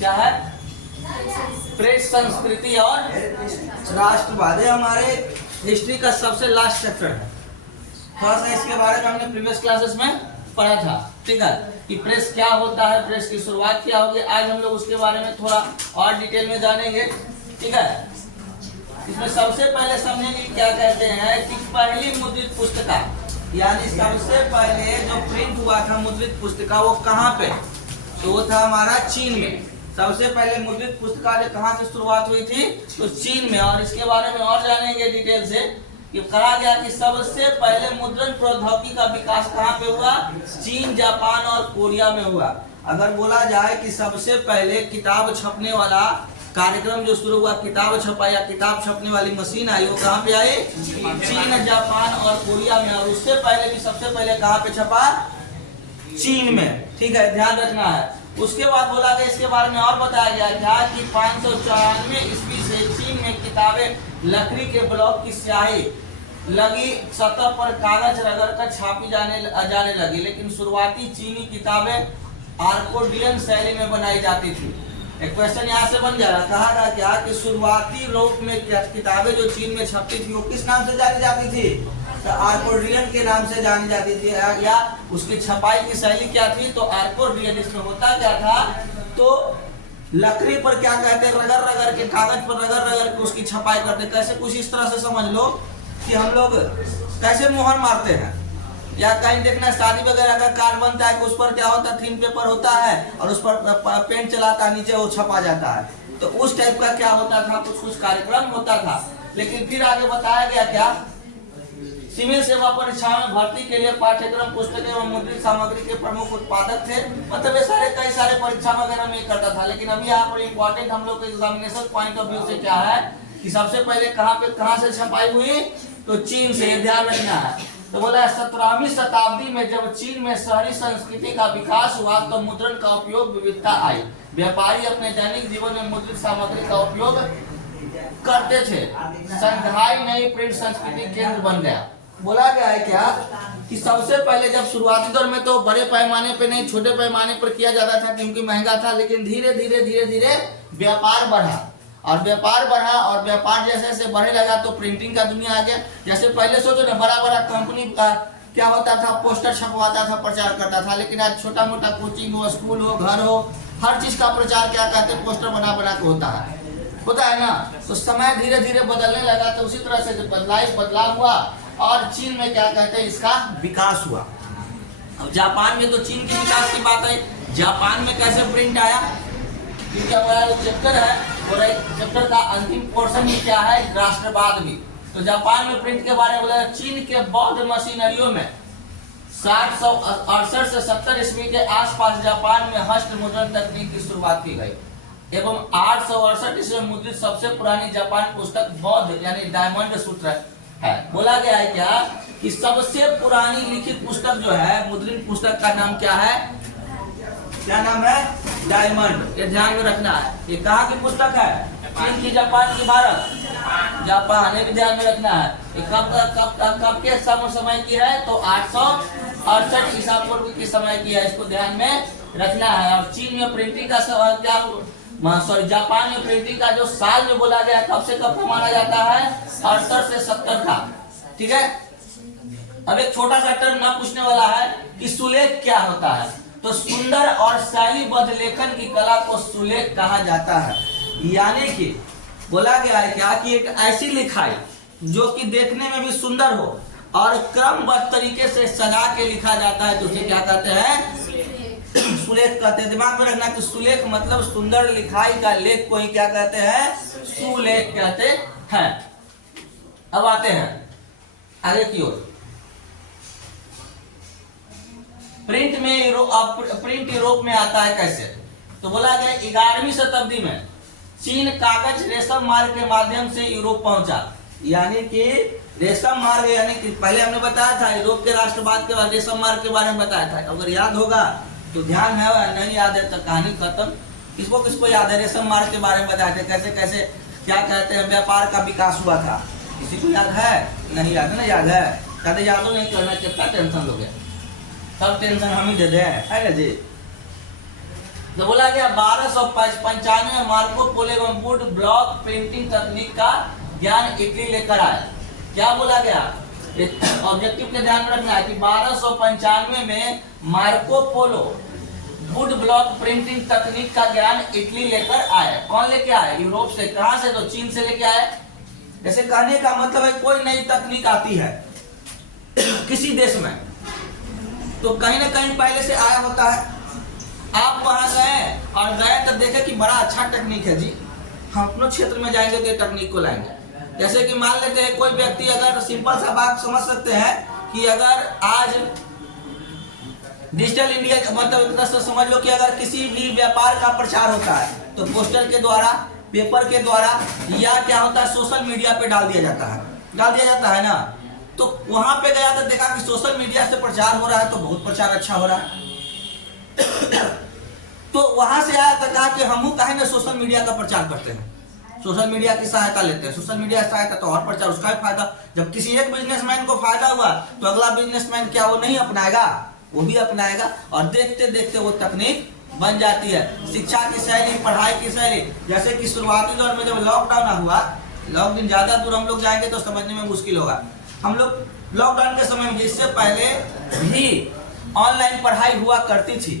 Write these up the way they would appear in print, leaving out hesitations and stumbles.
क्या है? प्रेस संस्कृति और राष्ट्रवाद। हमारे हिस्ट्री का सबसे लास्ट चैप्टर है। थोड़ा सा इसके बारे में हमने प्रीवियस क्लासेस में पढ़ा था, ठीक है, कि प्रेस क्या होता है, प्रेस की शुरुआत क्या होगी। आज हम लोग उसके बारे में थोड़ा और डिटेल में जानेंगे, ठीक है। इसमें सबसे पहले समझेंगे क्या कहते हैं कि पहली मुद्रित पुस्तिका, यानी सबसे पहले जो प्रिंट हुआ था मुद्रित पुस्तिका, वो कहाँ पे? तो वो था हमारा चीन में। सबसे पहले मुद्रित पुस्तिका जो कहाँ से शुरुआत हुई थी? तो चीन में। और इसके बारे में और जानेंगे डिटेल से कि कहा गया कि सबसे पहले मुद्रण प्रौद्योगिकी का विकास कहाँ पे हुआ? चीन, जापान और कोरिया में हुआ। अगर बोला जाए कि सबसे पहले किताब छपने वाला कार्यक्रम जो शुरू हुआ, किताब छपा या किताब छपने वाली मशीन आई, वो कहाँ पे आई? चीन, जापान और कोरिया में। और उससे पहले भी सबसे पहले कहाँ पे छपा? चीन में, ठीक है, ध्यान रखना है। उसके बाद बोला गया, इसके बारे में और बताया गया था कि 594 ईस्वी से चीन में किताबें लकड़ी के ब्लॉक की स्याही लगी सतह पर कागज रगड़ कर छापी जाने लगी। लेकिन शुरुआती चीनी किताबें आर्कोडियन शैली में बनाई जाती थी। एक क्वेश्चन यहाँ से बन जा रहा, कहा गया क्या कि शुरुआती रूप में किताबें जो चीन में छपती थी वो किस नाम से जानी जाती थी? तो आर्कोडियन के नाम से जानी जाती थी। या उसकी छपाई की शैली क्या थी? तो आर्कोडियन। इसमें होता क्या था? तो लकड़ी पर क्या कहते हैं, रगड़ रगड़ के, कागज पर रगड़ रगड़ के उसकी छपाई करते। कैसे? कुछ इस तरह से समझ लो कि हम लोग कैसे मोहर मारते हैं, या कहीं देखना शादी वगैरह का कार्ड बनता है कि उस पर क्या होता है, थीम पेपर होता है और उस पर पेन चलाता है, नीचे वो छपा जाता है। तो उस टाइप का क्या होता था, कुछ कुछ कार्यक्रम होता था। लेकिन फिर आगे बताया गया क्या, सिविल सेवा परीक्षा में भर्ती के लिए पाठ्यक्रम, पुस्तकें एवं मुद्रित सामग्री के प्रमुख उत्पादक थे। मतलब ये सारे कई सारे परीक्षा वगैरह में करता था। लेकिन अभी यहाँ पर इम्पोर्टेंट हम लोग के एग्जामिनेशन पॉइंट ऑफ व्यू से क्या है कि सबसे पहले कहाँ से छपाई हुई? तो चीन से, ध्यान रखना है। तो बोला 17वीं शताब्दी में जब चीन में शहरी संस्कृति का विकास हुआ तो मुद्रण का उपयोग विविधता आई। व्यापारी अपने दैनिक जीवन में मुद्रित सामग्री का उपयोग करते थे। संघाई नई प्रिंट संस्कृति केंद्र बन गया। बोला गया है क्या कि सबसे पहले जब शुरुआती दौर में तो बड़े पैमाने पे नहीं, छोटे पैमाने पर किया जाता था क्योंकि महंगा था। लेकिन धीरे धीरे व्यापार बढ़ा और व्यापार बढ़ा और व्यापार जैसे जैसे बढ़ने लगा तो प्रिंटिंग का दुनिया आ गया। जैसे पहले सोचो ना, बड़ा बड़ा कंपनी का क्या होता था, पोस्टर छपवाता था, प्रचार करता था। लेकिन आज छोटा मोटा कोचिंग हो, स्कूल हो, घर हो, हर चीज का प्रचार क्या कहते हैं, पोस्टर बना के होता है ना। तो समय धीरे धीरे बदलने लगा। तो उसी तरह से बदलाव हुआ और चीन में क्या कहते हैं, इसका विकास हुआ। अब जापान में तो चीन के विकास की बात है। जापान में कैसे प्रिंट आया, क्योंकि हमारा जो चैप्टर है और चैप्टर का अंतिम पोर्शन ही क्या है, राष्ट्रवाद भी। तो जापान में प्रिंट के बारे में बोला, चीन के बौद्ध मशीनरियों में 768 से 70 ईस्वी के आसपास जापान में हस्त मुद्रण तकनीक की शुरुआत की गई एवं 868 ईस्वी में मुद्रित सबसे पुरानी जापान पुस्तक बौद्ध यानी डायमंड सूत्र है। बोला गया है क्या कि सबसे पुरानी लिखित पुस्तक जो है, मुद्रित पुस्तक का नाम क्या है? क्या नाम है? डायमंड। ये ध्यान में रखना है। ये कहाँ की पुस्तक है? चीन की, जापान की, भारत? जापान। ये भी ध्यान में रखना है। ये कब के समय की है? तो 868 ईसा पूर्व की समय की है। इसको ध्यान में रखना है। और चीन में प्रिंटिंग का जापान में प्रिंटिंग का जो साल में बोला गया, कब से कब माना जाता है? 68 से 70 का, ठीक है। अब एक छोटा सा टर्म ना पूछने वाला है कि सुलेख क्या होता है। तो सुंदर और शैलीबद्ध लेखन की कला को सुलेख कहा जाता है। यानी कि बोला गया है क्या कि एक ऐसी लिखाई जो कि देखने में भी सुंदर हो और क्रमबद्ध तरीके से सजा के लिखा जाता है, तो उसे क्या कहते हैं? सुलेख कहते हैं। दिमाग में रखना कि सुलेख मतलब सुंदर लिखाई का लेख को ही क्या कहते हैं? सुलेख कहते हैं। अब आते हैं आगे की ओर। प्रिंट यूरोप में आता है कैसे? तो बोला गया 11वीं शताब्दी में चीन कागज रेशम मार्ग के माध्यम से यूरोप पहुंचा। यानी कि रेशम मार्ग, यानी कि पहले हमने बताया था यूरोप के राष्ट्रवाद के बाद रेशम मार्ग के बारे में बताया था। अगर याद होगा तो ध्यान है, नहीं याद है तो कहानी खत्म। किसको याद है? रेशम मार्ग के बारे में बताया था, कैसे कैसे क्या कहते हैं व्यापार का विकास हुआ था। किसी को याद है? नहीं याद है ना? याद है? कहते यादो नहीं करना, कितना टेंशन लोगे, सब टेंशन हम ही दे दे, है ना जी? तो बोला गया 1295 में मार्को पोलो एवं वुड ब्लॉक प्रिंटिंग तकनीक का ज्ञान इटली लेकर आए। क्या बोला गया, ऑब्जेक्टिव के ध्यान में रखना है कि 1295 में Marco Polo would block printing तकनीक का ज्ञान इटली लेकर आए। कौन लेके आए, यूरोप से। कहां से, तो चीन से लेके आए। जैसे कहने का मतलब है कोई नई तकनीक आती है किसी देश में, तो कहीं ना कहीं पहले से आया होता है। आप वहां गए और गए तो देखे कि बड़ा अच्छा टेक्निक है जी, हम अपने क्षेत्र में जाएंगे तो ये तकनीक को लाएंगे। जैसे कि मान लेते हैं कोई व्यक्ति, अगर सिंपल सा बात समझ सकते हैं कि अगर आज डिजिटल इंडिया मतलब समझ लो कि अगर किसी भी व्यापार का प्रचार होता है तो पोस्टर के द्वारा, पेपर के द्वारा, या क्या होता है सोशल मीडिया पे डाल दिया जाता है ना। तो वहां पे गया तो देखा कि सोशल मीडिया से प्रचार हो रहा है, तो बहुत प्रचार अच्छा हो रहा है। तो वहां से आया तो कहा कि हम काहे ना सोशल मीडिया का प्रचार करते हैं, सोशल मीडिया की सहायता लेते हैं। सोशल मीडिया की सहायता तो और प्रचार, उसका भी फायदा। जब किसी एक बिजनेसमैन को फायदा हुआ तो अगला बिजनेसमैन क्या वो नहीं अपनाएगा, वो भी अपनाएगा, और देखते देखते वो तकनीक बन जाती है। शिक्षा की शैली, पढ़ाई की शैली, जैसे कि शुरुआती दौर में जब लॉकडाउन हुआ, लॉकडाउन ज्यादा दूर हम लोग जाएंगे तो समझने में मुश्किल होगा। हम लोग लॉकडाउन के समय में, इससे पहले भी ऑनलाइन पढ़ाई हुआ करती थी,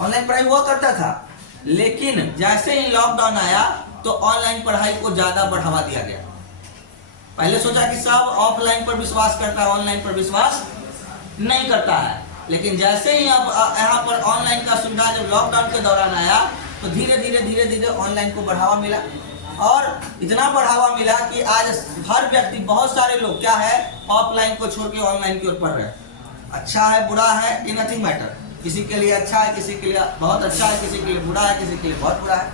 ऑनलाइन पढ़ाई हुआ करता था, लेकिन जैसे ही लॉकडाउन आया तो ऑनलाइन पढ़ाई को ज्यादा बढ़ावा दिया गया। पहले सोचा कि सब ऑफलाइन पर विश्वास करता है, ऑनलाइन पर विश्वास नहीं करता है, लेकिन जैसे ही अब यहाँ पर ऑनलाइन का सुविधा जब लॉकडाउन के दौरान आया तो धीरे धीरे ऑनलाइन को बढ़ावा मिला, और इतना बढ़ावा मिला कि आज हर व्यक्ति, बहुत सारे लोग क्या है, ऑफलाइन को छोड़ के ऑनलाइन की ओर बढ़ रहे हैं। अच्छा है, बुरा है, इट नथिंग मैटर। किसी के लिए अच्छा है, किसी के लिए बहुत अच्छा है, किसी के लिए बुरा है, किसी के लिए बहुत बुरा है,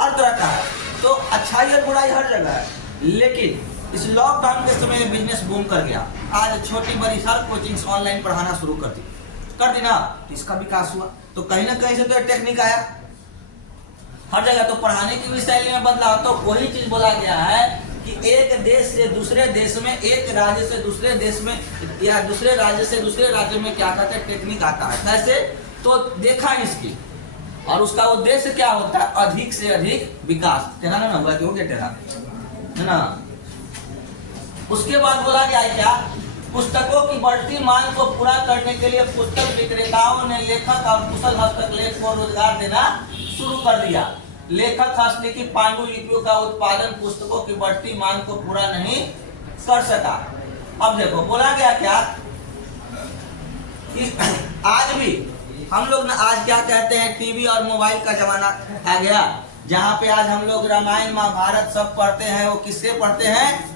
हर तरह का है। तो अच्छाई और बुराई हर जगह है। लेकिन इस लॉकडाउन के समय बिजनेस बूम कर गया। आज छोटी बड़ी हर कोचिंग्स ऑनलाइन पढ़ाना शुरू कर दी ना, तो इसका विकास हुआ। तो कहीं ना कहीं से तो टेक्निक आया हर जगह। तो पढ़ाने की भी शैली में बदलाव, तो वही चीज बोला गया है कि एक देश से दूसरे देश में, एक राज्य से दूसरे देश में, या दूसरे राज्य से दूसरे राज्य में क्या कहते हैं टेक्निक आता है। कैसे, तो देखा इसकी, और उसका उद्देश्य क्या होता है, अधिक से अधिक विकास। तेरा ना हुआ कि हो गया तेरा, है ना। उसके बाद बोला गया है क्या, पुस्तकों की बढ़ती मांग को पूरा करने के लिए पुस्तक विक्रेताओं ने लेखक और कुशल हस्तलेख को रोजगार देना शुरू कर दिया। लेखक हस्तलिखित पांडुलिपियों का उत्पादन पुस्तकों की बढ़ती मांग को पूरा नहीं कर सका। अब देखो बोला गया क्या कि आज भी हम लोग ना, आज क्या कहते हैं, टीवी और मोबाइल का जमाना आ गया, जहाँ पे आज हम लोग रामायण महाभारत सब पढ़ते हैं। वो किससे पढ़ते हैं,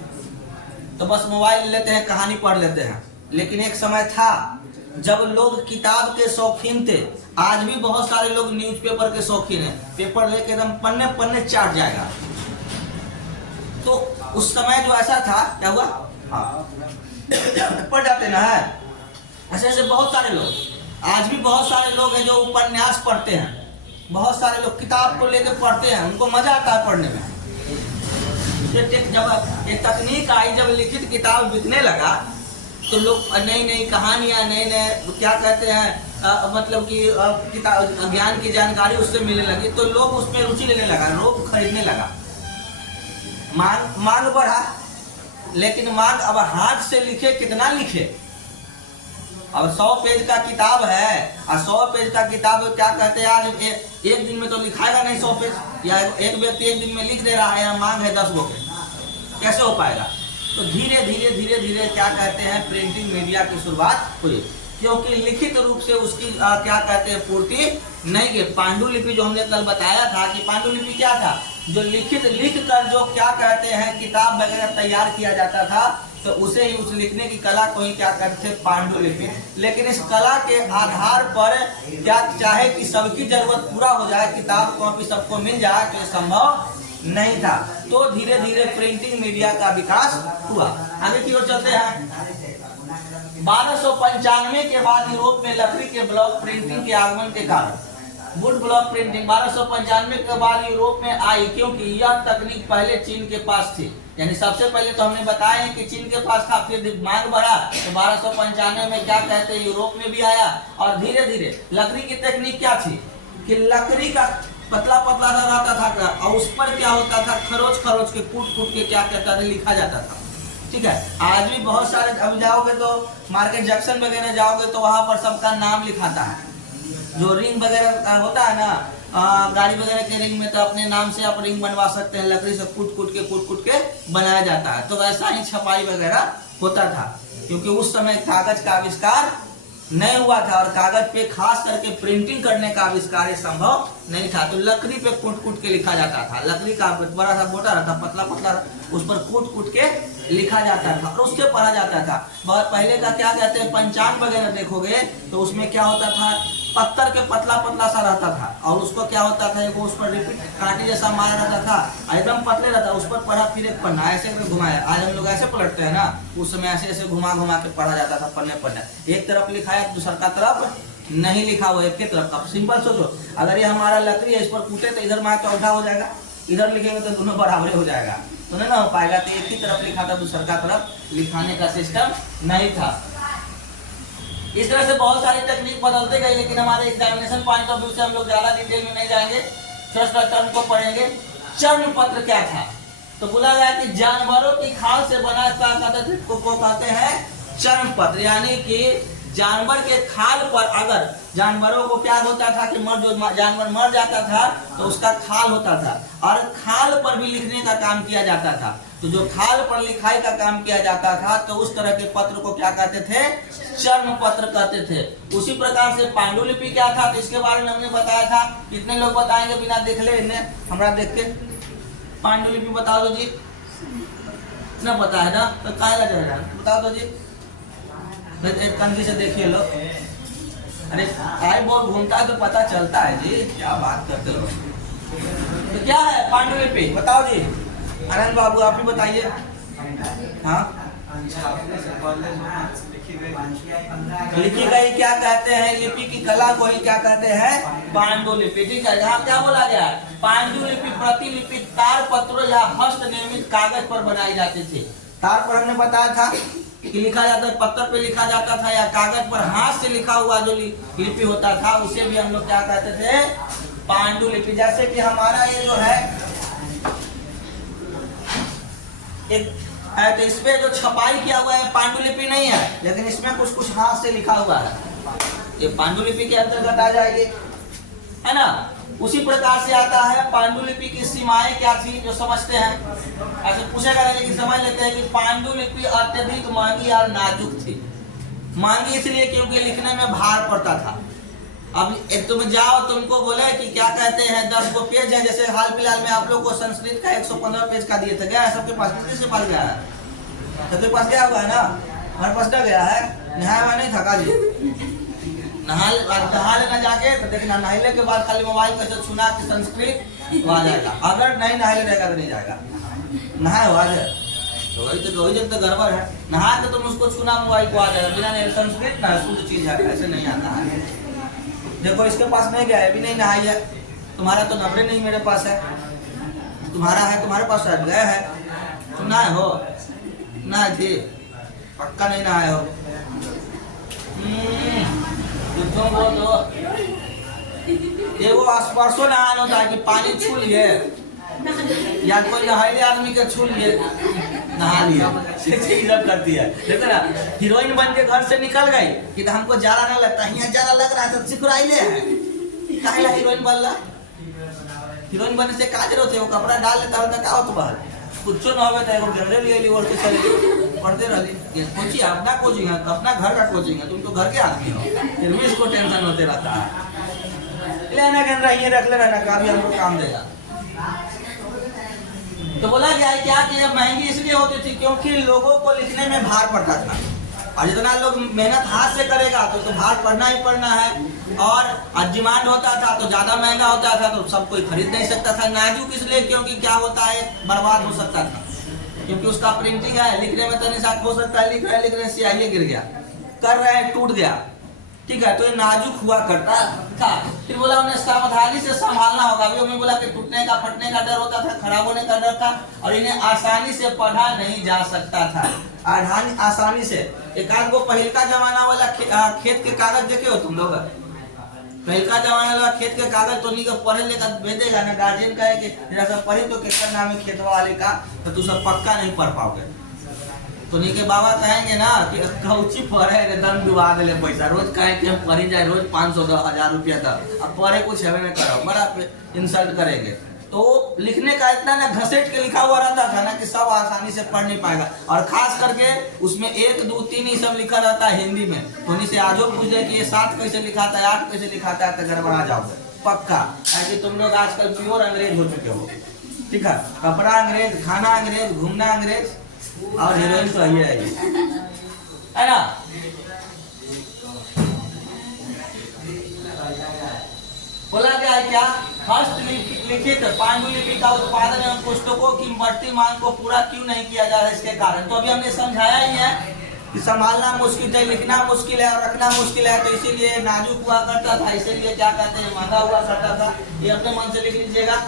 तो बस मोबाइल लेते हैं, कहानी पढ़ लेते हैं। लेकिन एक समय था जब लोग किताब के शौकीन थे। आज भी बहुत सारे लोग न्यूज़पेपर के शौकीन हैं, पेपर लेके एकदम पन्ने पन्ने चाट जाएगा। तो उस समय जो ऐसा था, क्या हुआ, हाँ पढ़ जाते ना है, ऐसे ऐसे बहुत सारे लोग, आज भी बहुत सारे लोग हैं जो उपन्यास पढ़ते हैं। बहुत सारे लोग किताब को लेकर पढ़ते हैं, उनको मजा आता है पढ़ने में। जब ये तकनीक आई, जब लिखित किताब बिकने लगा, तो लोग नई नई कहानियां, नए नए क्या कहते हैं, मतलब कि किताब, ज्ञान की जानकारी उससे मिलने लगी, तो लोग उसमें रुचि लेने लगा, लोग खरीदने लगा। मांग बढ़ा, लेकिन मांग अब हाथ से लिखे कितना लिखे। अब 100 पेज का किताब है, और 100 पेज का किताब क्या कहते हैं, आज एक दिन में तो लिखाएगा नहीं 100 पेज, या एक व्यक्ति एक दिन में लिख दे रहा है, या मांग है 10 गो, कैसे हो पाएगा। तो धीरे धीरे क्या कहते हैं, प्रिंटिंग मीडिया की शुरुआत हुई, क्योंकि लिखित रूप से उसकी क्या कहते हैं पूर्ति नहीं की। पांडुलिपि जो हमने कल बताया था कि पांडुलिपि क्या था, जो लिख कर जो क्या कहते हैं किताब वगैरह तैयार किया जाता था, तो उसे ही, उस लिखने की कला को ही क्या कहते थे, पांडुलिपि। लेकिन इस कला के आधार पर क्या चाहे कि सबकी जरूरत पूरा हो जाए, किताब कॉपी सबको मिल जाए, तो ये संभव नहीं था। तो धीरे धीरे प्रिंटिंग मीडिया का विकास हुआ। आगे की ओर चलते हैं। 1295 के बाद यूरोप में लकड़ी के ब्लॉक प्रिंटिंग के आगमन के कारण वुड ब्लॉक प्रिंटिंग 1295 के बाद यूरोप में आई, क्योंकि यह तकनीक पहले चीन के पास थी। यानी सबसे पहले तो हमने बताया कि चीन के पास था, फिर मांग बढ़ा, तो 1295 में क्या कहते हैं यूरोप में भी आया। और धीरे धीरे लकड़ी की तकनीक क्या थी, कि लकड़ी का पतला पतला सा रहता था और उस पर क्या होता था, खरोच खरोच के कूट कूट के क्या कहता था, लिखा जाता था। ठीक है, आज भी बहुत सारे, अब जाओगे तो मार्केट जंक्शन वगैरह जाओगे तो वहां पर सबका नाम लिखाता है। जो रिंग वगैरह होता है ना, गाड़ी वगैरह के रिंग में तो अपने नाम से आप रिंग बनवा सकते हैं, लकड़ी से कूट कूट के बनाया जाता है। तो वैसा ही छपाई वगैरह होता था, क्योंकि उस समय कागज का आविष्कार नहीं हुआ था और कागज पे खास करके प्रिंटिंग करने का आविष्कार संभव नहीं था। तो लकड़ी पे कूट कूट के लिखा जाता था। लकड़ी का बड़ा सा मोटा रहता, पतला पतला, उस पर कूट कूट के लिखा जाता था और उसके पढ़ा जाता था। बहुत पहले का क्या कहते हैं, पंचांग वगैरह देखोगे तो उसमें क्या होता था, पत्थर के पतला पतला सा रहता था और उसको क्या होता था, उस पर रिपीट कांटे जैसा मारा रहता था, एकदम पतले रहता, उस पर पढ़ा, फिर एक पन्ना ऐसे घुमाया। आज हम लोग ऐसे पलटते हैं ना, उस समय ऐसे ऐसे घुमा घुमा के पढ़ा जाता था पन्ने पन्ने। एक तरफ लिखा है, दूसरा का तरफ नहीं लिखा हुआ, एक ही तरफ का। सिंपल सोचो, अगर ये हमारा लकड़ी है, इस पर कूटे तो इधर मार तो उल्टा हो जाएगा, इधर लिखेंगे तो दोनों बराबर हो जाएगा, तो नहीं ना हो पाएगा। तो एक ही तरफ लिखा था, दूसरा का तरफ लिखाने का सिस्टम नहीं था। इस तरह से बहुत सारी टेक्निक बदलते गए, लेकिन हमारे एग्जामिनेशन पॉइंट ऑफ व्यू से हम लोग ज्यादा डिटेल में नहीं जाएंगे, छोटा टर्म को पढ़ेंगे। चर्म पत्र क्या था, तो बोला गया कि जानवरों की खाल से बना को कहते हैं चर्म पत्र, यानी कि जानवर के खाल पर, अगर जानवरों को क्या होता था कि जो जानवर मर जाता था तो उसका खाल होता था और खाल पर भी लिखने का काम किया जाता था। तो जो खाल पर लिखाई का काम किया जाता था तो उस तरह के पत्र को क्या कहते थे, चर्म पत्र कहते थे। उसी प्रकार से पांडुलिपि क्या था, तो इसके बारे में हमने बताया था। कितने लोग बताएंगे बिना देख ले, इन्हें हमरा देख के पांडुलिपि बता दो जी, इतना पता है ना, तो काहे ला जाएगा, बता दो जी, एक कंधे से देखिए लो। अरे आई बहुत घूमता है तो पता चलता है जी, क्या बात करते हो। तो क्या है पांडुलिपि, बताओ जी, आनंद बाबू आप ही बताइए। हाँ, लिखी गई क्या कहते हैं, लिपि की कला को ही क्या कहते हैं, पांडुलिपि। ठीक है, यहाँ क्या बोला गया है, पांडुलिपि प्रतिलिपि तार पत्रों या हस्त निर्मित कागज पर बनाई जाती थी। तार पर हमने बताया था कि लिखा जाता है, पत्थर पे लिखा जाता था, या कागज पर हाथ से लिखा हुआ जो लिपि होता था उसे भी हम लोग क्या कहते थे, पांडुलिपि। जैसे कि हमारा ये जो है एक, तो इसमें जो छपाई किया हुआ है पांडुलिपि नहीं है, लेकिन इसमें कुछ कुछ हाथ से लिखा हुआ है, ये पांडुलिपि के अंतर्गत आ जाएगी, है ना। उसी प्रकार से आता है पांडुलिपि की सीमाएं क्या थी, जो समझते हैं। ऐसे पूछेगा नहीं, लेकिन समझ लेते हैं कि पांडुलिपि अत्यधिक महंगी और नाजुक थी। महंगी इसलिए क्योंकि लिखने में भार पड़ता था। अब एक तुम जाओ, तुमको बोले कि क्या कहते हैं 10 को पेज है, जैसे हाल फिलहाल में आप लोग को संस्कृत का 115 पेज का दिए थे, गया सबके पास, किसके पास गया है, सबके पास गया हुआ है ना, हमारे पास गया है। नहाया हुआ नहीं थका जी, नहा लेना जाके, तो देखना नहाने के बाद खाली मोबाइल का छूना कि संस्कृत आ जाएगा, अगर नहीं नहाए रहेगा तो नहीं जाएगा। नहाए हुआ है तो वही जब तक गड़बड़ है, नहा के तुम उसको छूना मोबाइल को आ जाएगा, बिना नहीं। संस्कृत ना शुद्ध चीज है, ऐसे नहीं आता है। देखो इसके पास नहीं गया है, भी नहीं नहाई है, तुम्हारा तो नंबर नहीं मेरे पास है, तुम्हारा है, तुम्हारे पास शायद गया है, तुम नहाए हो ना जी, पक्का नहीं नहाए हो। तुम बोल दो, एगो स्पर्शो नहान होता है कि पानी छू लिए, या कोई नहाइले आदमी के छू लिए, नहा लिया, सब करती है। देखो ना, हीरोइन बन के घर से निकल गई कि तो हमको जाड़ा ना लगता, यहाँ जाड़ा लग रहा है तो सिकुराइले है, काहेला हीरोइन बनला, हीरोइन बनने से का जरूरत है, वो कपड़ा डाल लेता होता क्या होता बाहर, कुछ ना होवे तो एगो जनरल ले और के चले पढ़ते रहली। ये कोचिंग अपना कोचिंग है, अपना घर का कोचिंग है, तुम तो घर के आदमी हो, फिर भी इसको टेंशन होते रहता है। लेना के अंदर ये रख लेना, काफी हमको काम देगा। तो बोला गया है क्या कि महंगी इसलिए होती थी क्योंकि लोगों को लिखने में भार पड़ता था, और जितना लोग मेहनत हाथ से करेगा तो भार पड़ना ही पड़ना है, और डिमांड होता था तो ज्यादा महंगा होता था तो सब कोई खरीद नहीं सकता था। नाजुक इसलिए क्योंकि क्या होता है, बर्बाद हो सकता था, क्योंकि उसका प्रिंटिंग है, लिखने में तो निशान हो सकता है, लिख रहे स्याही गिर गया, कर रहे हैं टूट गया, ठीक है, तो ये नाजुक हुआ करता था। फिर बोला उन्हें सावधानी से संभालना होगा। अभी हमने बोला कि टूटने का, फटने का डर होता था, खराब होने का डर था, और इन्हें आसानी से पढ़ा नहीं जा सकता था, आसानी से। एक आध को पहले का जमाना वाला खेत के कागज देखे हो तुम लोग, पहलका जमाना लगा खेत के कागज तो नहीं का पढ़े लेकर भेजेगा ना, गार्जियन कहे कि तेरा सब पढ़ी तो कितना नाम है खेतवा वाले का, तो तू सब पक्का नहीं पढ़ पाओगे। तो नहीं के बाबा कहेंगे ना कि कौची पढ़े रे, दम डुबा दे पैसा, रोज कहे कि हम पढ़ी जाए, रोज 500-1000 रुपया था, अब पढ़े कुछ है नहीं करो, बड़ा इंसल्ट करेंगे। तो लिखने का इतना ना घसेट के लिखा हुआ रहता था ना कि सब आसानी से पढ़ नहीं पाएगा, और खास करके उसमें 1, 2, 3 ही सब लिखा रहता है हिंदी में। तो उन्हीं से आजो पूछ दे कि ये 7 कैसे लिखा था, 8 कैसे लिखा था, तो गड़बड़ा जाओगे पक्का। ऐसे तुम लोग आजकल प्योर अंग्रेज हो चुके हो, ठीक है। कपड़ा अंग्रेज, खाना अंग्रेज, घूमना अंग्रेज, और हीरोइन तो है ना। बोला गया है क्या, हस्तलिखित पांडुलिपि का उत्पादन एवं पुस्तकों की बढ़ती मांग को पूरा क्यों नहीं किया जा रहा है, इसके कारण। तो अभी हमने समझाया ही है कि संभालना मुश्किल है, लिखना मुश्किल है और रखना मुश्किल है, तो इसीलिए नाजुक हुआ करता था, इसीलिए क्या कहते हैं महंगा हुआ करता था। ये अपने मन से लिख लीजिएगा।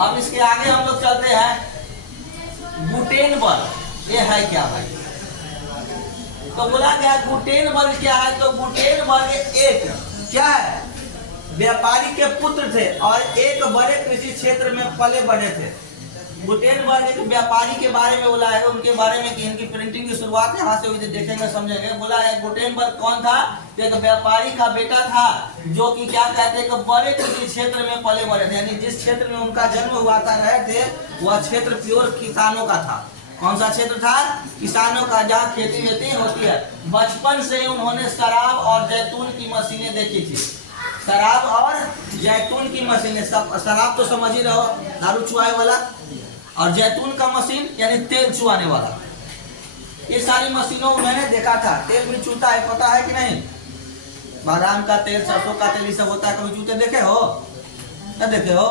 अब इसके आगे हम लोग चलते हैं। गुटेनबर्ग, ये है क्या भाई? तो बोला गया गुटेनबर्ग क्या है, तो गुटेनबर्ग एक क्या है, व्यापारी के पुत्र थे और एक बड़े कृषि क्षेत्र में पले बढ़े थे। गुटेनबर्ग एक व्यापारी के बारे में बोला है, उनके बारे में कि इनकी प्रिंटिंग की शुरुआत यहाँ से हुई थी, देखेंगे समझेंगे। बोला है गुटेनबर्ग कौन था, एक व्यापारी का बेटा था जो कि क्या कहते हैं कि बड़े कृषि क्षेत्र में पले बढ़े थे, यानी जिस क्षेत्र में उनका जन्म हुआ था, रहे थे, वह क्षेत्र प्योर किसानों का था। कौन सा क्षेत्र था, किसानों का, जहाँ खेती वेती होती है। बचपन से उन्होंने शराब और जैतून की मशीनें देखी थी, शराब और जैतून की मशीनें। शराब तो समझ ही रहो, दारू चुआए वाला, और जैतून का मशीन यानी तेल चुआने वाला, ये सारी मशीनों मैंने देखा था। तेल भी चूता है, पता है कि नहीं, बादाम का तेल, सरसों का तेल, ये सब होता है। कभी चूते देखे हो, न देखे हो,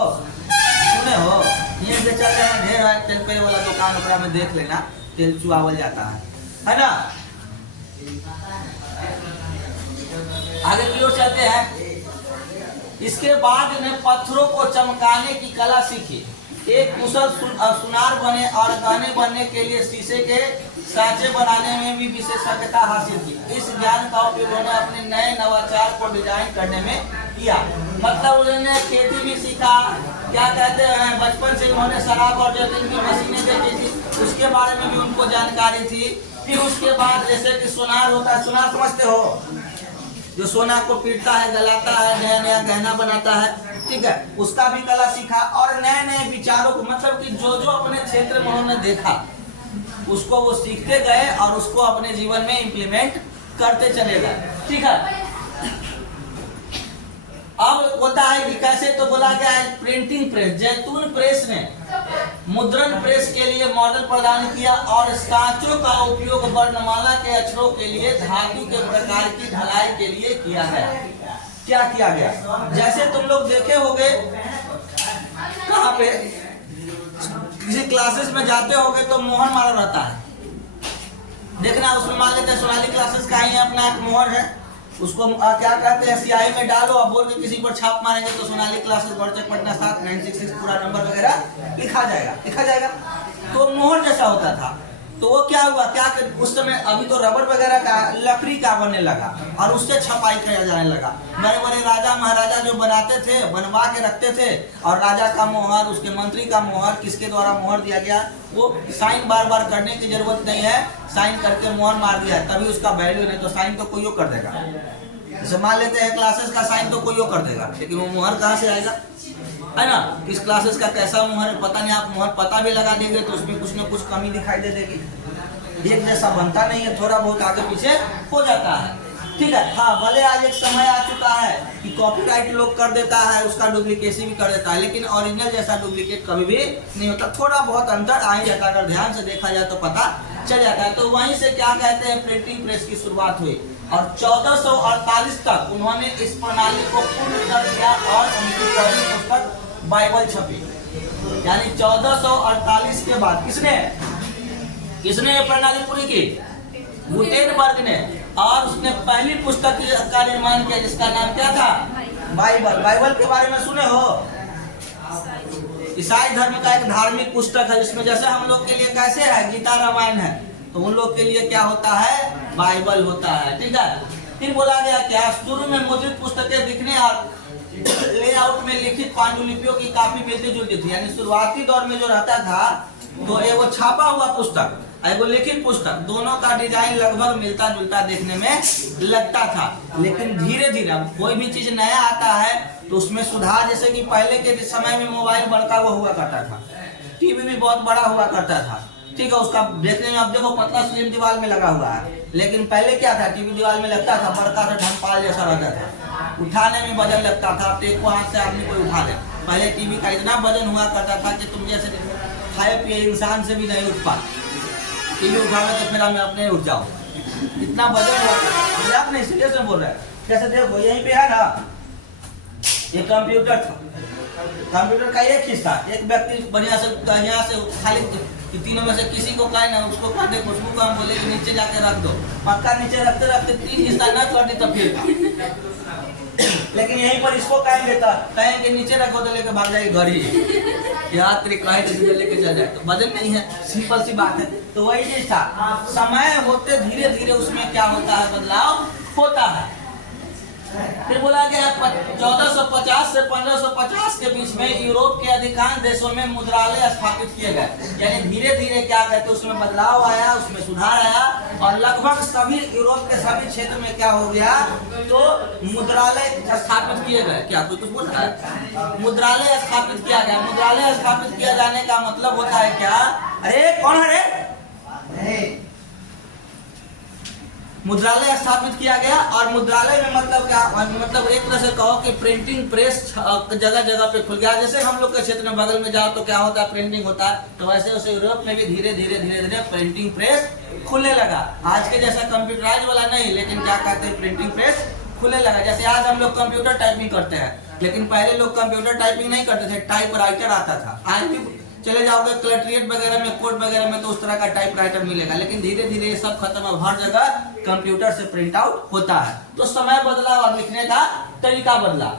सुने हो? ये बेचा जाए ढेर है, तेल पे वाला दुकान ओकरा में देख लेना, तेल चुआवल जाता है ना। आगे की ओर चलते हैं। इसके बाद ने पत्थरों को चमकाने की कला सीखी, एक कुशल सुनार बने और गहने बनने के लिए शीशे के सांचे बनाने में भी विशेषज्ञता हासिल की। इस ज्ञान का उपयोग उन्होंने अपने नए नवाचार को डिजाइन करने में किया। मतलब उन्होंने खेती भी सीखा, क्या कहते हैं, बचपन से उन्होंने शराब और जैतून की मशीनें देखी थी, उसके बारे में भी उनको जानकारी थी। फिर उसके बाद जैसे कि सोनार होता है, सोनार समझते हो, जो सोना को पीटता है, गलाता है, नया नया गहना बनाता है, ठीक है, उसका भी कला सीखा। और नए नए विचारों को, मतलब कि जो जो अपने क्षेत्र में उन्होंने देखा उसको वो सीखते गए और उसको अपने जीवन में इम्प्लीमेंट करते चले गए, ठीक है। अब होता है कि कैसे, तो बोला गया है प्रिंटिंग प्रेस। जैतून प्रेस ने मुद्रण प्रेस के लिए मॉडल प्रदान किया और सांचों का उपयोग वर्णमाला के अक्षरों के लिए धातु के प्रकार की ढलाई के लिए किया गया। क्या किया गया, जैसे तुम लोग देखे होंगे कहाँ पे, किसी क्लासेस में जाते होंगे तो मोहर मारा रहता है, देखना, उसमें मान लेते हैं सोनाली क्लासेस का ही अपना एक मोहर है, उसको क्या कहते हैं, स्याही में डालो, अब बोल के किसी पर छाप मारेंगे तो सोनाली क्लासेस बड़चक पटना 7 966 पूरा नंबर वगैरह लिखा जाएगा। तो मोहर जैसा होता था। तो वो क्या हुआ, क्या कर, उस समय अभी तो रबर वगैरह का, लकड़ी का बनने लगा और उससे छपाई किया जाने लगा। बड़े बड़े राजा महाराजा जो बनाते थे, बनवा के रखते थे, और राजा का मोहर, उसके मंत्री का मोहर, किसके द्वारा मोहर दिया गया, वो साइन बार बार करने की जरूरत नहीं है, साइन करके मोहर मार दिया, तभी उसका वैल्यू, नहीं तो साइन तो कोई और कर देगा। जैसे मान लेते हैं क्लासेस का साइन तो कोई और कर देगा, लेकिन वो मोहर कहाँ से आएगा, है ना। इस क्लासेस का कैसा मोहर है पता नहीं, आप मोहर पता भी लगा देंगे तो उसमें कुछ न कुछ कमी दिखाई दे देगी, एक जैसा बनता नहीं है, थोड़ा बहुत आगे पीछे हो जाता है, ठीक है। हाँ, भले आज एक समय आ चुका है कि कॉपीराइट लोग कर देता है, उसका डुप्लीकेसी भी कर देता है, लेकिन ओरिजिनल जैसा डुप्लीकेट कभी भी नहीं होता, थोड़ा बहुत अंतर आ ही जाता है, अगर ध्यान से देखा जाए तो पता चल जाता है। तो वहीं से क्या कहते हैं, प्रिंटिंग प्रेस की शुरुआत हुई और 1448 तक उन्होंने इस प्रणाली को पूर्ण कर दिया और उनकी पहली पुस्तक बाइबल छपी। यानी 1448 के बाद किसने ये प्रणाली पूरी की, गुटेनबर्ग ने, और उसने पहली पुस्तक का निर्माण किया जिसका नाम क्या था, बाइबल के बारे में सुने हो, ईसाई धर्म का एक धार्मिक पुस्तक है जिसमें जैसे हम लोग के लिए कैसे है, गीता रामायण है, तो उन लोग के लिए क्या होता है, बाइबल होता है। ठीक है, फिर बोला गया क्या, शुरू में मुद्रित पुस्तकें दिखने और लेआउट में लिखित पांडुलिपियों की काफी मिलती जुलती थी। यानी शुरुआती दौर में जो रहता था तो एगो छापा हुआ पुस्तक, एगो लिखित पुस्तक, दोनों का डिजाइन लगभग मिलता जुलता देखने में लगता था। लेकिन धीरे धीरे कोई भी चीज नया आता है तो उसमें सुधार, जैसे कि पहले के समय में मोबाइल बड़का हुआ करता था, टीवी भी बहुत बड़ा हुआ करता था। ठीक है, उसका देखने में अब देखो पतला स्लिम दीवार में लगा हुआ है, लेकिन पहले क्या था, टीवी दीवार में लगता था, बड़का सा ढमपाल जैसा रहता था, उठाने में वजन लगता था। अब एक हाथ से आदमी कोई उठा ले। पहले टीवी का इतना वजन हुआ करता था कि तुम जैसे खाए पिए इंसान से भी नहीं उठ पा, टीवी उठाने तो फिर हमें अपने उठ जाओ, इतना वजन हुआ। आप नहीं सीरियस में बोल रहे हैं, कैसे देखो यहीं पे है ना, ये कंप्यूटर था, कंप्यूटर का एक हिस्सा, एक व्यक्ति बढ़िया से यहाँ से खाली तीनों में से किसी को कहे ना, उसको कह दे, खुशबू को हम बोले कि नीचे जाके रख दो, पक्का नीचे रखते रखते 3 हिस्सा ना कर दी तो फिर लेकिन यहीं पर इसको कहेंगे तो कहेंगे नीचे रखो तो लेके भाग जाएगी घर ही, यात्री कहे तो लेके चल जाए, तो वजन नहीं है, सिंपल सी बात है। तो वही चीज था, समय होते धीरे धीरे उसमें क्या होता है, बदलाव होता है। फिर बोला गया 1450 से 1550 के बीच में यूरोप के अधिकांश देशों में मुद्रालय स्थापित किए गए। यानी धीरे धीरे क्या कहते हैं, उसमें बदलाव आया, उसमें सुधार आया, और लगभग सभी यूरोप के सभी क्षेत्र में क्या हो गया, तो मुद्रालय स्थापित किए गए। क्या कोई कुछ बोल रहा है, मुद्रालय स्थापित किया गया। मुद्रालय स्थापित किया जाने का मतलब होता है क्या, अरे कौन है रे, मुद्रालय स्थापित किया गया। और मुद्रालय में मतलब क्या, मतलब एक तरह से कहो कि प्रिंटिंग प्रेस जगह जगह पे खुल गया। जैसे हम लोग के क्षेत्र में बगल में जाओ तो क्या होता है, प्रिंटिंग होता है, तो वैसे वैसे यूरोप में भी धीरे धीरे प्रिंटिंग प्रेस खुलने लगा। आज के जैसा कंप्यूटराइज वाला नहीं, लेकिन क्या कहते हैं, प्रिंटिंग प्रेस खुलने लगा। जैसे आज हम लोग कंप्यूटर टाइपिंग करते हैं, लेकिन पहले लोग कंप्यूटर टाइपिंग नहीं करते थे, टाइपराइटर आता था। आज भी चले जाओगे कलेक्ट्रेट वगैरह में, कोर्ट वगैरह में, तो उस तरह का टाइपराइटर मिलेगा। लेकिन धीरे धीरे ये सब खत्म है, हर जगह कंप्यूटर से प्रिंट आउट होता है। तो समय बदला और लिखने का तरीका बदला।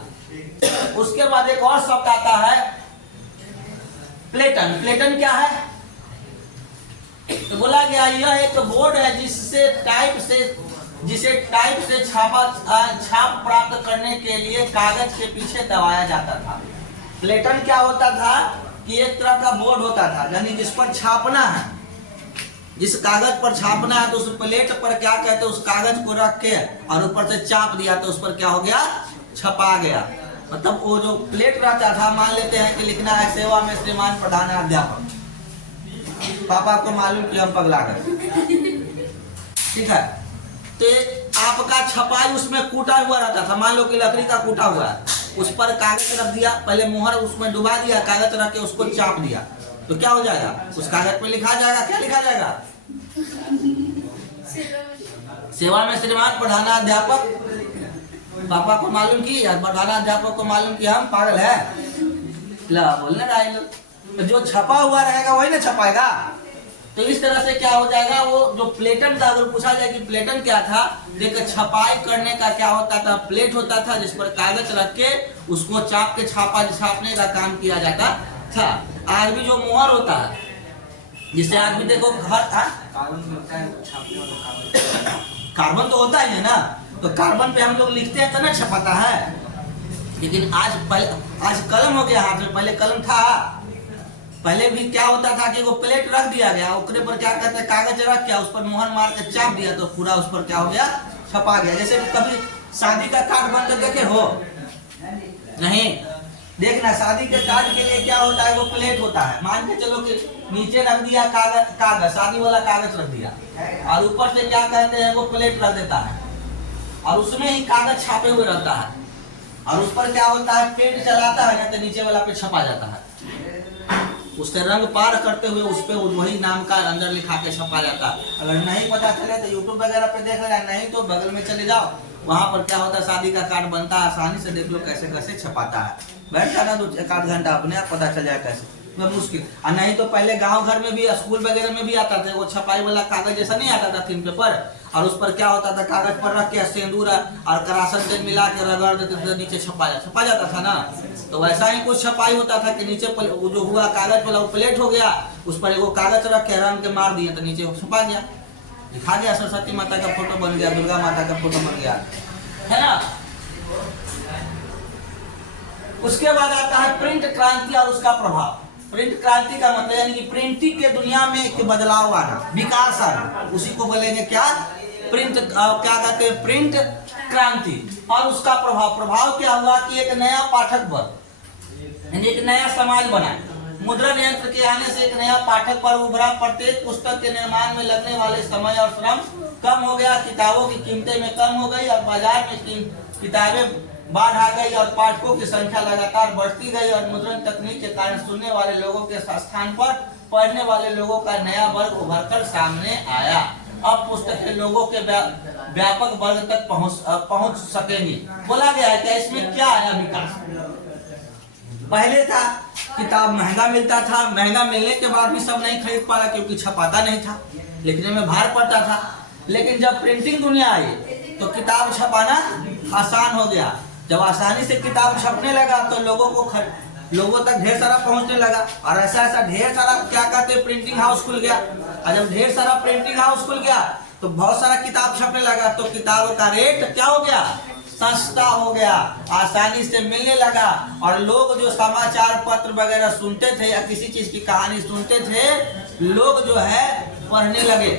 उसके बाद एक और शब्द आता है प्लेटन। प्लेटन क्या है, तो बोला गया यह एक बोर्ड है जिसे टाइप से छाप प्राप्त करने के लिए कागज के पीछे दबाया जाता था। प्लेटन क्या होता था कि एक तरह का बोर्ड होता था, यानी जिस पर छापना है, जिस कागज पर छापना है, तो उस प्लेट पर क्या कहते हैं, उस कागज को रख के और ऊपर से चाप दिया तो उस पर क्या हो गया, छपा गया। मतलब वो जो प्लेट रहता था, मान लेते हैं कि लिखना है सेवा में श्रीमान प्रधानाध्यापक, पापा को मालूम कि हम पगला गए, ठीक है, तो आपका छपाई उसमें कूटा हुआ रहता था। मान लो कि लकड़ी का कूटा हुआ है, उस पर कागज रख दिया, पहले मोहर उसमें डुबा दिया, कागज रख के उसको चाप दिया, तो क्या हो जाएगा, उस कागज पे लिखा जाएगा, क्या लिखा जाएगा, सेवा में श्रीमान प्रधानाध्यापक, पापा को मालूम की, प्रधानाध्यापक को मालूम कि हम पागल है, ला बोलने रहे लोग। तो जो छपा हुआ रहेगा वही ना छपाएगा। तो इस तरह से क्या हो जाएगा, वो जो प्लेटन था, अगर पूछा जाए कि प्लेटन क्या था, देखिए छपाई करने का क्या होता था, प्लेट होता था जिस पर कागज रख के उसको चाप के छापने का काम किया जाता था। आज भी जो मोहर होता है, जिससे आज भी देखो घर था, कार्बन तो होता ही है ना, तो कार्बन पे हम लोग लिखते हैं तो ना छपाता है। लेकिन आज कलम हो गया हाथ में, पहले कलम था। पहले भी क्या होता था कि वो प्लेट रख दिया गया, उसके पर क्या कहते हैं, कागज रख के उस पर मोहर मार के चाप दिया तो पूरा उस पर क्या हो गया, छपा गया। जैसे कभी शादी का कार्ड बनते देखे हो, नहीं देखना, शादी के कार्ड के लिए क्या होता है, वो प्लेट होता है। मान के चलो कि नीचे रख दिया कागज, शादी वाला कागज रख दिया, और ऊपर से क्या कहते हैं, वो प्लेट रख देता है, और उसमें ही कागज छापे हुए रहता है, और उस पर क्या होता है, पेंट चलाता है ना, तो नीचे वाला पे छपा जाता है। उससे रंग पार करते हुए उस पे वही नाम का अंदर लिखा के छपा जाता है। अगर नहीं पता चले तो यूट्यूब वगैरह पे देख लेना, नहीं तो बगल में चले जाओ, वहां पर क्या होता है, शादी का कार्ड बनता है, आसानी से देख लो कैसे कैसे छपाता है। बैठ जाना 1-8 घंटा, अपने आप पता चल जाए कैसे, मुश्किल। और नहीं तो पहले गांव घर में भी, स्कूल वगैरह में भी आता था, वो छपाई वाला कागज जैसा नहीं आता था थिन पेपर, और उस पर क्या होता था, कागज पर रख के सिंदूर और करासन तेल मिला के रगड़ देते थे, नीचे छपा जाता था ना। तो वैसा ही कुछ छपाई होता था कि नीचे जो हुआ कागज वाला वो प्लेट हो गया, उस पर एगो कागज रख के रंग के मार दिए तो नीचे छपा गया। दिखा दिया, सरस्वती माता का फोटो बन गया, दुर्गा माता का फोटो बन गया, है ना। उसके बाद आता है प्रिंट क्रांति और उसका प्रभाव। प्रिंट क्रांति का मतलब यानी कि प्रिंटिंग के दुनिया में एक बदलाव आना, विकास आना, उसी को बोलेंगे क्या, प्रिंट, क्या कहते हैं, प्रिंट क्रांति। और उसका प्रभाव, प्रभाव क्या हुआ कि एक नया पाठक वर्ग यानी एक नया समाज बना। मुद्रण यंत्र के आने से एक नया पाठक पर उभरा। प्रत्येक पुस्तक के निर्माण में लगने वाले समय और श्रम कम हो गया, किताबों की कीमतें में कम हो गई और बाजार में किताबें बाढ़ आ गई और पाठकों की संख्या लगातार बढ़ती गई। और मुद्रण तकनीक के कारण सुनने वाले लोगों के स्थान पर पढ़ने वाले लोगों का नया वर्ग उभरकर सामने आया। अब पुस्तकें लोगों के व्यापक वर्ग तक पहुंच सकेंगी। बोला गया है क्या इसमें क्या आया विकास। पहले था किताब महंगा मिलता था, महंगा मिलने के बाद भी सब नहीं खरीद पा रहा क्योंकि छपाता नहीं था, लिखने में भार पड़ता था। लेकिन जब प्रिंटिंग दुनिया आई तो किताब छपाना आसान हो गया। जब आसानी से किताब छपने लगा तो लोगों तक ढेर सारा पहुंचने लगा। और ऐसा ढेर सारा क्या कहते हैं, प्रिंटिंग हाउस खुल गया। और जब ढेर सारा प्रिंटिंग हाउस खुल गया तो बहुत सारा किताब छपने लगा, तो किताब का रेट क्या हो गया, सस्ता हो गया, आसानी से मिलने लगा। और लोग जो समाचार पत्र वगैरह सुनते थे या किसी चीज की कहानी सुनते थे, लोग जो है पढ़ने लगे,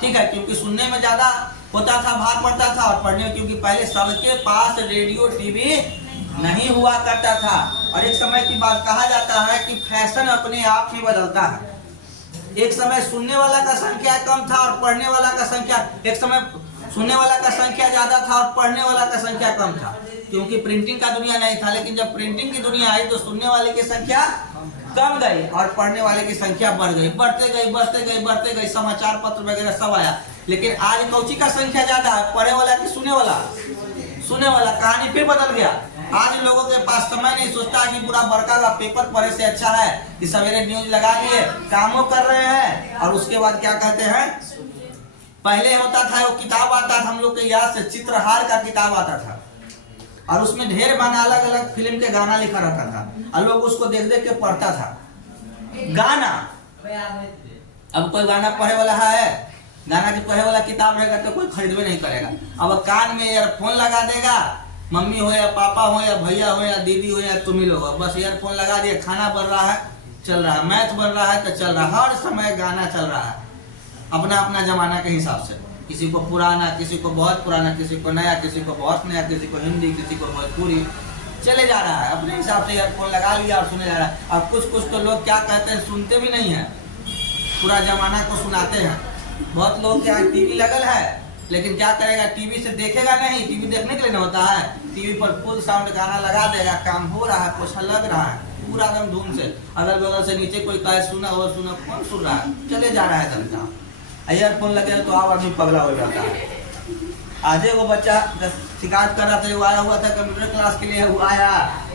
ठीक है, क्योंकि सुनने में ज्यादा होता था, भार पड़ता था, और पढ़ने क्योंकि पहले सबके पास रेडियो टीवी नहीं हुआ करता था। और एक समय की बात कहा जाता है कि फैशन अपने आप में बदलता है। एक समय सुनने वाला का संख्या कम था और पढ़ने वाला का संख्या, एक समय सुनने वाला का संख्या ज्यादा था और पढ़ने वाला का संख्या कम था, क्योंकि प्रिंटिंग का दुनिया नहीं था। लेकिन जब प्रिंटिंग की दुनिया आई तो सुनने वाले की संख्या कम गई और पढ़ने वाले की संख्या बढ़ गई, बढ़ते गई, समाचार पत्र वगैरह सब आया। लेकिन आज कौची का संख्या ज्यादा है, पढ़ने वाला की सुनने वाला। कहानी फिर बदल गया। आज लोगों के पास समय नहीं, सोचता है कि पूरा बड़का का पेपर पढ़े से अच्छा है कि सवेरे न्यूज लगा दिए, कामों कर रहे हैं। और उसके बाद क्या कहते हैं, पहले होता था वो किताब आता था हम लोग के याद से, चित्रहार का किताब आता था और उसमें ढेर माना अलग अलग फिल्म के गाना लिखा रहता था और लोग उसको देख देख के पढ़ता था। गाना, अब कोई गाना पढ़े वाला है, गाना की पढ़े वाला किताब रहेगा तो कोई खरीदवे नहीं करेगा। अब कान में ईयरफोन लगा देगा, मम्मी हो या पापा हो या भैया हो या दीदी हो या तुम ही लोग हो, बस ईयरफोन लगा दिया, खाना बन रहा है चल रहा है, मैथ बन रहा है तो चल रहा है, हर समय गाना चल रहा है अपना अपना जमाना के हिसाब से। किसी को पुराना, किसी को बहुत पुराना, किसी को नया, किसी को बहुत नया, किसी को हिंदी, किसी को भोजपुरी, चले जा रहा है अपने हिसाब से। ईयरफोन लगा लिया और सुने जा रहा है। और कुछ तो लोग क्या कहते हैं, सुनते भी नहीं है, पूरा जमाना को सुनाते हैं। बहुत लोग क्या टीवी लगल है, लेकिन क्या करेगा, टीवी से देखेगा नहीं, टीवी देखने के लिए होता है, टीवी पर फुल साउंड गाना लगा देगा, काम हो रहा है, कुछ लग रहा है, पूरा एकदम धूम से, अगल बगल से नीचे कोई कहे सुना वो सुना, कौन सुन रहा है, चले जा रहा है एकदम काम। ईयरफोन लगे तो आप आदमी पगला हो जाता है। आज वो बच्चा शिकायत कर रहा था, वो आया हुआ था कंप्यूटर क्लास के लिए, वो आया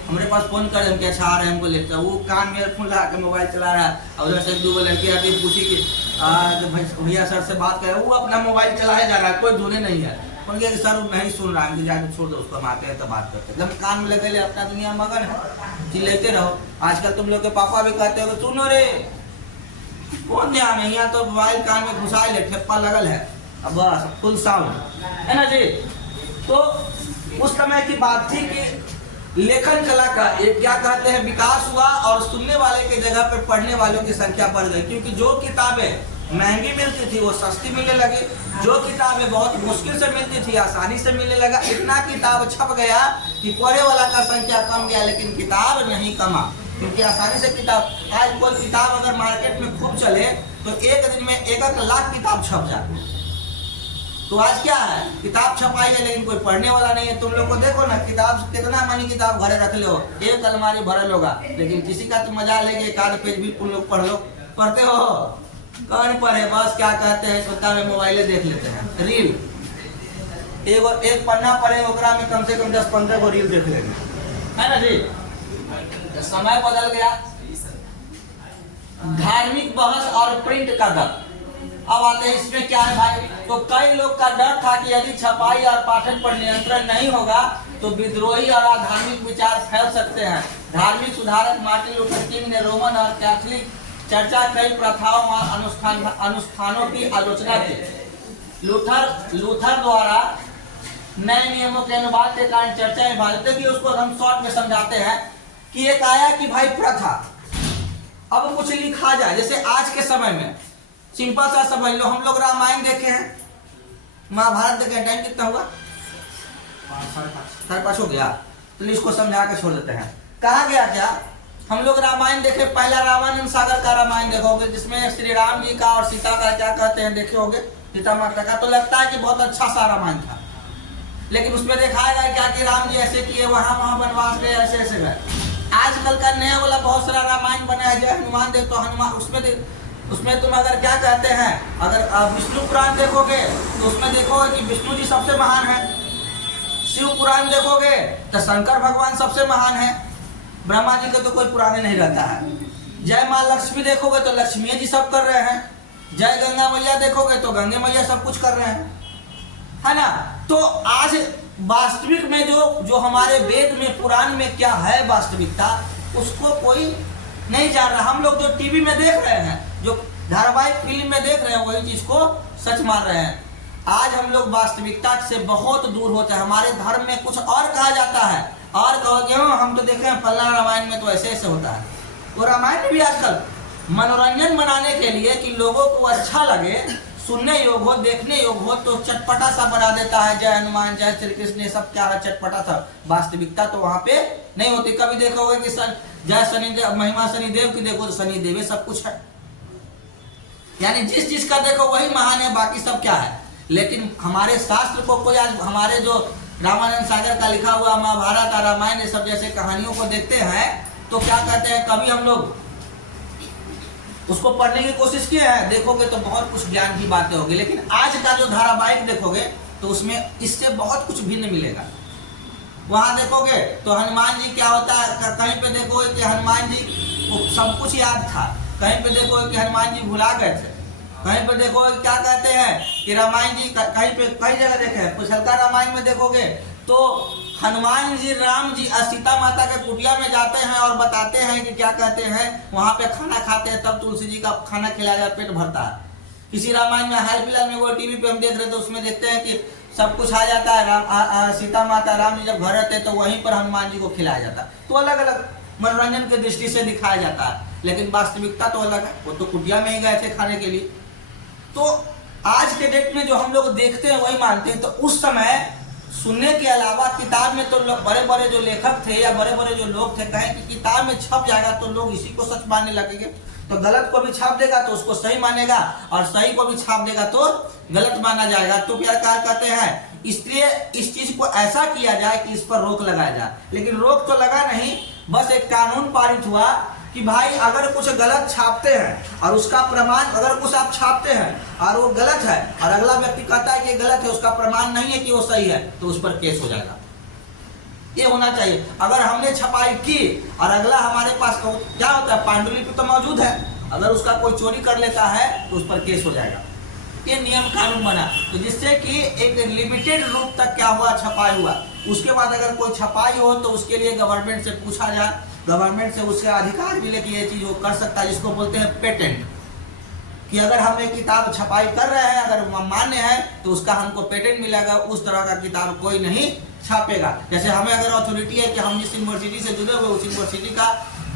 हमारे पास फोन कर, हम क्या छा रहे हैं हमको लेकर, वो कान में ईयरफोन लगा के मोबाइल चला रहा है। और उधर से दो लड़की आती पूछी कि भैया सर से बात करे, वो अपना मोबाइल चलाया जा रहा है, कोई धुने नहीं है। उन कि सर नहीं सुन रहा है, जाके छोड़ दो उसको, हम आते हैं तो बात करते हैं। जब कान में लगे अपना दुनिया मगन है, चिल्लाते रहो। आजकल तुम लोग के पापा भी कहते हो सुनो रे, कौन ध्यान है, यहाँ तो मोबाइल कान में घुसा ले, ठप्पा लगल है, अब बस फुल साउंड है ना जी। तो उस समय की बात थी कि लेखन कला का एक क्या कहते हैं विकास हुआ और सुनने वाले के जगह पर पढ़ने वालों की संख्या बढ़ गई, क्योंकि जो किताबें महंगी मिलती थी वो सस्ती मिलने लगी, जो किताबें बहुत मुश्किल से मिलती थी आसानी से मिलने लगा। इतना किताब छप गया कि पढ़ने वाला का संख्या कम गया, लेकिन किताब नहीं कमा, क्योंकि आसानी से किताब, आज कोई किताब अगर मार्केट में खूब चले तो एक दिन में 1 लाख किताब छप जाए। तो आज क्या है, किताब छपाई है लेकिन कोई पढ़ने वाला नहीं है। तुम लोग को देखो ना, किताब कितना मनी किताब घरे रख लो, एक अलमारी भरल होगा, लेकिन किसी का तो मजा लेके एक आध पेज भी तुम लोग पढ़ लो, पढ़ते हो कौन पढ़े, बस क्या कहते हैं सोता में मोबाइले देख लेते हैं, रील एक पन्ना पढ़े ओकरा में कम से कम 10-15 गो रील देख लेंगे, है ना जी। तो समय बदल गया। धार्मिक बहस और प्रिंट का दर, अब आते हैं इसमें क्या है भाई। तो कई लोग का डर था कि यदि छपाई और पाठन पर नियंत्रण नहीं होगा तो विद्रोही और अधार्मिक विचार फैल सकते हैं। धार्मिक सुधारक मार्टिन लूथर किंग ने रोमन और कैथोलिक चर्चा कई प्रथाओं और अनुष्ठानों की आलोचना की। लूथर द्वारा नए नियमों के अनुवाद के कारण चर्चा में भाग लेते कि उसको हम शॉर्ट में समझाते हैं कि एक आया कि भाई प्रथा, अब कुछ लिखा जाए। जैसे आज के समय में सिंपल सा समझ लो, हम लोग रामायण देखे हैं, महाभारत देखे हैं, टाइम कितना हुआ? 5:30 हो गया। तो इसको समझा के छोड़ देते हैं। कहा गया क्या, हम लोग रामायण देखे, पहला रामानंद सागर का रामायण देखोगे जिसमें श्री राम जी का और सीता का क्या कहते हैं देखे होगे, सीता माता का। तो लगता है कि बहुत अच्छा सा रामायण था, लेकिन उसमें दिखाया गया क्या कि राम जी ऐसे किए, वहां वनवास गए, ऐसे ऐसे गए। आजकल का नया वाला बहुत सारा रामायण बनाया गया, हनुमान देख, तो हनुमान उसमें तुम अगर क्या कहते हैं, अगर विष्णु पुराण देखोगे तो उसमें देखोगे कि विष्णु जी सबसे महान है। शिव पुराण देखोगे तो शंकर भगवान सबसे महान है, ब्रह्मा जी का तो कोई पुराने नहीं रहता है। जय माँ लक्ष्मी देखोगे तो लक्ष्मी जी सब कर रहे हैं। जय गंगा मैया देखोगे तो गंगे मैया सब कुछ कर रहे हैं, है ना। तो आज वास्तविक में जो हमारे वेद में पुराण में क्या है वास्तविकता, उसको कोई नहीं जान रहा। हम लोग जो टीवी में देख रहे हैं, जो धारावाहिक फिल्म में देख रहे हैं, वही चीज को सच मान रहे हैं। आज हम लोग वास्तविकता से बहुत दूर होते हैं। हमारे धर्म में कुछ और कहा जाता है, और कहोगे हम तो देखे हैं फला रामायण में तो ऐसे ऐसे होता है। तो रामायण में भी आजकल मनोरंजन बनाने के लिए कि लोगों को अच्छा लगे, सुनने योग्य हो, देखने योग्य हो, तो चटपटा सा बना देता है। जय हनुमान, जय श्री कृष्ण, सब क्या है, चटपटा था। वास्तविकता तो वहां पे नहीं होती। कभी देखोगे कि जय शनिदेव, महिमा शनिदेव की देखो तो शनिदेव सब कुछ है, यानी जिस चीज का देखो वही महान है, बाकी सब क्या है। लेकिन हमारे शास्त्र को कोई आज हमारे जो रामानंद सागर का लिखा हुआ महाभारत और रामायण ये सब जैसे कहानियों को देखते हैं तो क्या कहते हैं, कभी हम लोग उसको पढ़ने की कोशिश किए हैं, देखोगे तो बहुत कुछ ज्ञान की बातें होगी। लेकिन आज का जो धारावाहिक देखोगे तो उसमें इससे बहुत कुछ भिन्न मिलेगा। वहां देखोगे तो हनुमान जी क्या होता है, कहीं पे देखोगे कि हनुमान जी को सब कुछ याद था, कहीं पे देखोगे कि हनुमान जी भुला गए थे, कहीं पे देखोगे क्या कहते हैं कि रामायण जी कहीं पे कई जगह देखे, कुशलका रामायण में देखोगे तो हनुमान जी राम जी सीता माता के कुटिया में जाते हैं और बताते हैं कि क्या कहते हैं, वहां पे खाना खाते हैं, तब तुलसी जी का खाना खिलाया पेट भरता है। किसी रामायण में हाल फिलहाल में वो टीवी पे हम देख रहे थे, उसमें देखते हैं कि सब कुछ आ जाता है, सीता माता राम जी जब घर रहते हैं तो वहीं पर हनुमान जी को खिलाया जाता है। तो अलग अलग मनोरंजन की दृष्टि से दिखाया जाता है, लेकिन वास्तविकता तो अलग है। वो तो कुटिया में ही गए थे खाने के लिए। तो आज के डेट में जो हम लोग देखते हैं वही मानते हैं। तो उस समय सुनने के अलावा किताब में तो बड़े बड़े जो लेखक थे या बड़े बड़े जो लोग थे, कहें कि किताब में छप जाएगा तो लोग इसी को सच मानने लगेंगे, तो गलत को भी छाप देगा तो उसको सही मानेगा, और सही को भी छाप देगा तो गलत माना जाएगा। तो प्यार क्या कहते हैं, इसलिए इस चीज को ऐसा किया जाए कि इस पर रोक लगाया जाए। लेकिन रोक तो लगा नहीं, बस एक कानून पारित हुआ कि भाई अगर कुछ गलत छापते हैं और उसका प्रमाण, अगर कुछ आप छापते हैं और वो गलत है और अगला व्यक्ति कहता है कि गलत है, उसका प्रमाण नहीं है कि वो सही है, तो उस पर केस हो जाएगा। ये होना चाहिए। अगर हमने छपाई की और अगला हमारे पास क्या होता है, पांडुलिपि तो मौजूद है, अगर उसका कोई चोरी कर लेता है तो उस पर केस हो जाएगा। ये नियम कानून बना, तो जिससे कि एक लिमिटेड रूप तक क्या हुआ, छपाई हुआ। उसके बाद अगर कोई छपाई हो तो उसके लिए गवर्नमेंट से पूछा जाए, गवर्नमेंट से उसके अधिकार मिले कि ये चीज वो कर सकता है, जिसको बोलते हैं पेटेंट, कि अगर हम एक किताब छपाई कर रहे हैं, अगर मान्य है तो उसका हमको पेटेंट मिलेगा। उस तरह का किताब कोई नहीं छापेगा। जैसे हमें अगर अथॉरिटी है कि हम जिस यूनिवर्सिटी से जुड़े हुए उस यूनिवर्सिटी का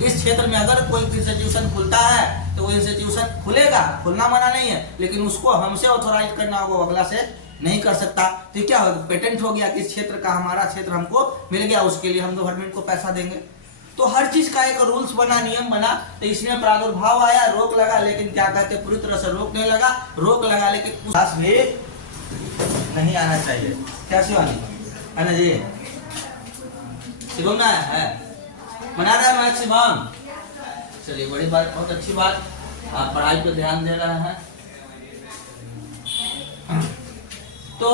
इस क्षेत्र में अगर कोई इंस्टीट्यूशन खुलता है तो वो इंस्टीट्यूशन खुलेगा, खुलना मना नहीं है, लेकिन उसको हमसे ऑथोराइज करना होगा, अगला से नहीं कर सकता। तो क्या होगा, पेटेंट हो गया कि इस क्षेत्र का हमारा क्षेत्र हमको मिल गया, उसके लिए हम गवर्नमेंट को पैसा देंगे। तो हर चीज का एक रूल्स बना, नियम बना, तो इसमें प्रादुर्भाव आया, रोक लगा, लेकिन क्या कहते पूरी तरह से रोक नहीं लगा, रोक लगा लेकिन उस भी नहीं आना चाहिए। क्या शिवानी है ना जी, शिवम ना है बना रहा है मैक्सिमम। चलिए बड़ी बात, बहुत अच्छी बात, आप पढ़ाई पे ध्यान दे रहे हैं। तो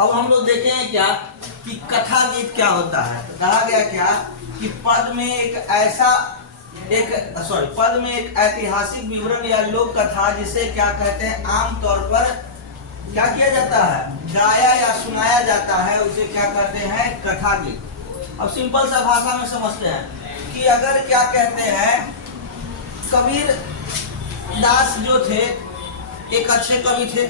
अब हम लोग देखें क्या कि कथा गीत क्या होता है। कहा गया क्या कि पद में एक ऐतिहासिक विवरण या लोक कथा, जिसे क्या कहते हैं आमतौर पर क्या किया जाता है, गाया या सुनाया जाता है, उसे क्या कहते हैं कथा गीत। अब सिंपल सा भाषा में समझते हैं कि अगर क्या कहते हैं, कबीर दास जो थे एक अच्छे कवि थे,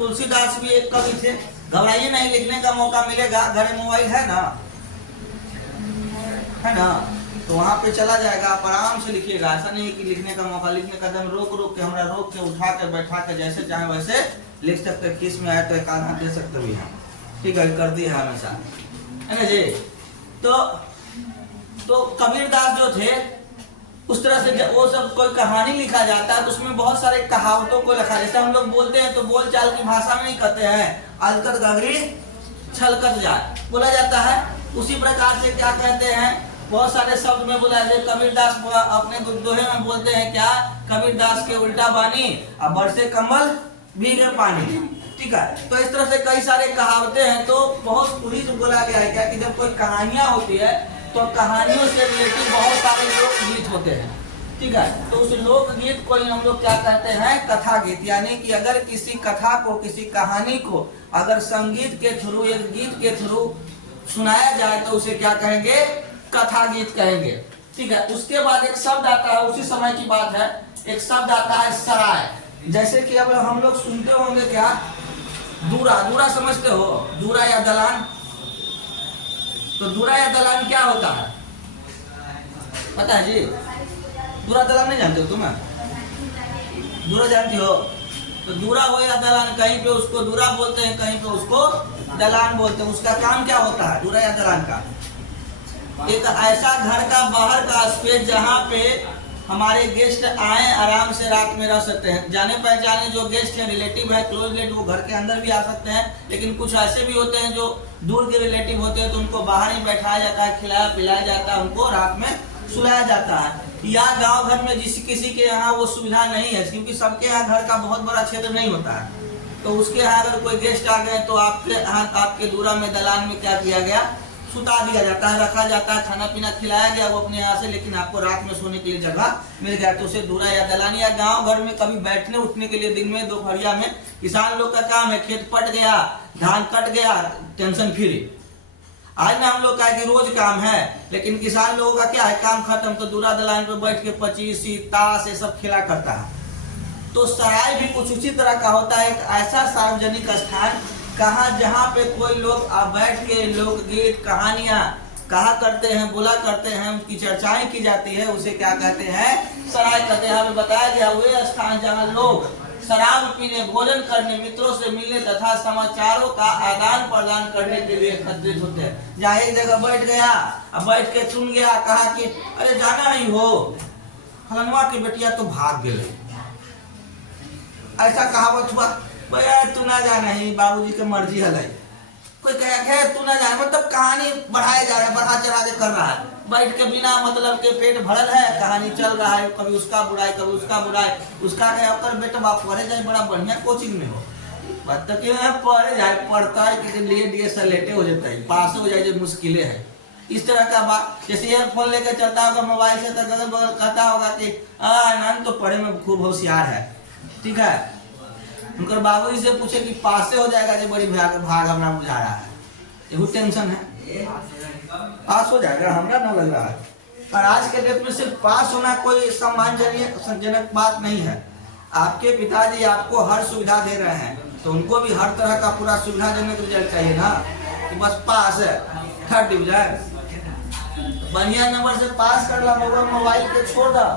तुलसीदास भी एक कवि थे। घबराइए नहीं, लिखने का मौका मिलेगा, घर में मोबाइल है ना, है ना, तो वहां पे चला जाएगा, आप आराम से लिखिएगा। ऐसा नहीं कि लिखने का मौका, लिखने का दम रोक रोक के, हमरा रोक के, उठा के, बैठा के, जैसे चाहे वैसे लिख सकते। किस में आए तो एक आधा दे सकते भी हैं, ठीक है, कर दिया है हमेशा, है ना जी। तो कबीरदास जो थे उस तरह से वो सब कोई कहानी लिखा जाता है तो उसमें बहुत सारे कहावतों को लिखा, जैसे हम लोग बोलते हैं तो बोल चाल की भाषा में नहीं कहते हैं अलकत गगरी छलकत जाए बोला जाता है। उसी प्रकार से क्या कहते हैं, बहुत सारे शब्द में बोला जाए। कबीरदास अपने दोहे में बोलते हैं क्या, कबीरदास के उल्टा बानी अब बरसे कमल भीगे पानी, ठीक है। तो इस तरह से कई सारे कहावतें हैं। तो बहुत पूरी बोला गया है क्या कि जब कोई कहानियां होती है तो कहानियों से रिलेटेड बहुत सारे लोकगीत होते हैं, ठीक है। तो उस लोकगीत को हम लोग क्या कहते हैं, कथा गीत। यानी कि अगर किसी कथा को, किसी कहानी को अगर संगीत के थ्रू, एक गीत के थ्रू सुनाया जाए तो उसे क्या कहेंगे, कथा गीत कहेंगे, ठीक है। उसके बाद एक शब्द आता है, उसी समय की बात है, एक शब्द आता है सराय। जैसे कि अब हम लोग सुनते होंगे क्या, दूरा, दूरा समझते हो, दूरा या दलान। तो दूरा या दलान क्या होता है पता है जी? दूरा दलान नहीं जानते हो तुम्हें? दूरा जानती हो? तो दूरा हो या दलान, कहीं पे उसको दूरा बोलते हैं, कहीं पे उसको दलान बोलते हैं। उसका काम क्या होता है दूरा या दलान का, एक ऐसा घर का बाहर का स्पेस जहाँ पे हमारे गेस्ट आए आराम से रात में रह सकते हैं। जाने पहचाने जो गेस्ट हैं, रिलेटिव है, क्लोज रिलेटिव, वो घर के अंदर भी आ सकते हैं। लेकिन कुछ ऐसे भी होते हैं जो दूर के रिलेटिव होते हैं तो उनको बाहर ही बैठाया जाता है, खिलाया पिलाया जाता है, उनको रात में सुलाया जाता है। या गांव घर में किसी के यहाँ वो सुविधा नहीं है, क्योंकि सबके यहाँ घर का बहुत बड़ा क्षेत्र नहीं होता है, तो उसके यहाँ अगर कोई गेस्ट आ गए तो आपके दूरा में, दलान में क्या किया गया, सुता दिया जाता है, रखा जाता है, खाना पीना खिलाया गया वो अपने यहाँ से, लेकिन आपको रात में सोने के लिए जगह मिल गया तो उसे दूरा या दलान। या गांव घर में कभी बैठने उठने के लिए दिन में दोपहरिया में किसान लोग का काम है, खेत पट गया, धान कट गया, टेंशन फ्री। आज में हम लोग का कि रोज काम है, लेकिन किसान लोगों का क्या है, काम खत्म तो दूरा दलान पे बैठ के पचीसी ताश ये सब खेला करता है। तो सराय भी कुछ उसी तरह का होता है, एक ऐसा सार्वजनिक स्थान कहा जहाँ पे कोई लोग बैठ के लोकगीत कहानियां कहा करते हैं, बोला करते हैं, उनकी चर्चाएं की जाती है, उसे क्या कहते हैं, सराय कहते हैं। हमें बताया गया वे स्थान जहाँ लोग शराब पीने, भोजन करने, मित्रों से मिलने तथा समाचारों का आदान प्रदान करने के लिए एकत्रित होते हैं। जहाँ एक जगह बैठ गया, अब बैठ के सुन गया, कहा कि अरे जाना नहीं हो, फलनवा की बेटिया तो भाग गए, ऐसा कहावत हुआ, भैया तू ना जाना ही, बाबूजी की मर्जी है। कोई कहे तू ना जाना, मतलब कहानी बढ़ाया जा रहा है, बढ़ा चढ़ा के कर रहा है, बैठ के बिना मतलब के पेट भरल है, कहानी चल रहा है, कभी उसका बुराई, कभी उसका बुराई, उसका कहे बेटा बाप पढ़े जाए, बड़ा बढ़िया कोचिंग में हो, बात तो क्यों है, पढ़े जाए, पढ़ता है कि लिए सलेटे हो जाता है, पास हो जाए, मुश्किलें है, इस तरह का बात। जैसे ईयरफोन लेकर चलता होगा मोबाइल से, तो कहता होगा कि आनंद तो पढ़े में खूब होशियार है, ठीक है। उनकर बाबूजी से पूछे कि पास से हो जाएगा, जो बड़ी भाग हमारा बुझा रहा है, ये टेंशन है, पास हो जाएगा, हमरा ना लग रहा है। और आज के डेट में सिर्फ पास होना कोई सम्मानजनक बात नहीं है। आपके पिताजी आपको हर सुविधा दे रहे हैं, तो उनको भी हर तरह का पूरा सुविधाजनक रिजल्ट चाहिए ना, कि बस पास है, 3rd डिवीजन, बढ़िया नंबर से पास कर ला, मोबाइल के छोड़ दा।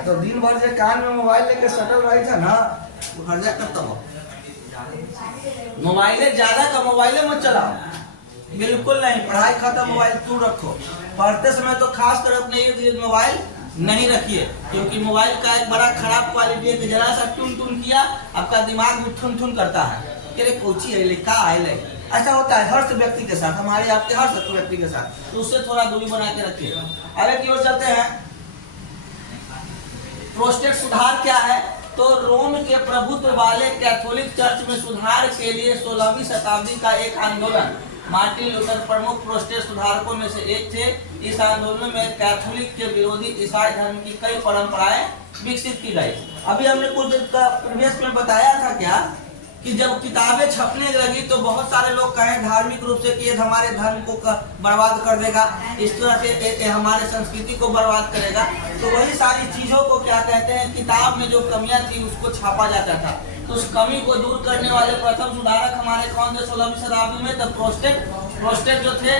तो दिन भर से कान में मोबाइल लेके सटल रही था ना, वो घर जा करता हो, मोबाइले ज्यादा का मोबाइले मत चलाओ, बिल्कुल नहीं, पढ़ाई खत्म, मोबाइल दूर रखो। पढ़ते समय तो खास कर अपने इर्द गिर्द मोबाइल नहीं रखिए, क्योंकि मोबाइल का एक बड़ा खराब क्वालिटी है कि जरा सा टुन टुन किया आपका दिमाग भी ठुन ठुन करता है, तेरे कोची है लिखा है, ऐसा होता है हर व्यक्ति के साथ, हमारे आपके हर व्यक्ति के साथ, तो उससे थोड़ा दूरी बना के रखिए। आगे की ओर चलते हैं। प्रोस्टेट सुधार क्या है, तो रोम के प्रभुत्व वाले कैथोलिक चर्च में सुधार के लिए 16वीं शताब्दी का एक आंदोलन, मार्टिन लूथर प्रमुख प्रोस्टेट सुधारकों में से एक थे। इस आंदोलन में कैथोलिक के विरोधी ईसाई धर्म की कई परंपराएं विकसित की गई। अभी हमने कुछ प्रीवियस में बताया था क्या कि जब किताबें छपने लगी तो बहुत सारे लोग कहें धार्मिक रूप से कि ये हमारे धर्म को बर्बाद कर देगा, इस तरह से हमारे संस्कृति को बर्बाद करेगा। तो वही सारी चीजों को क्या कहते हैं, किताब में जो कमियां थी उसको छापा जाता था। तो उस कमी को दूर करने वाले प्रथम सुधारक हमारे कौन थे 16वीं शताब्दी में? द प्रोटेस्टेंट जो थे,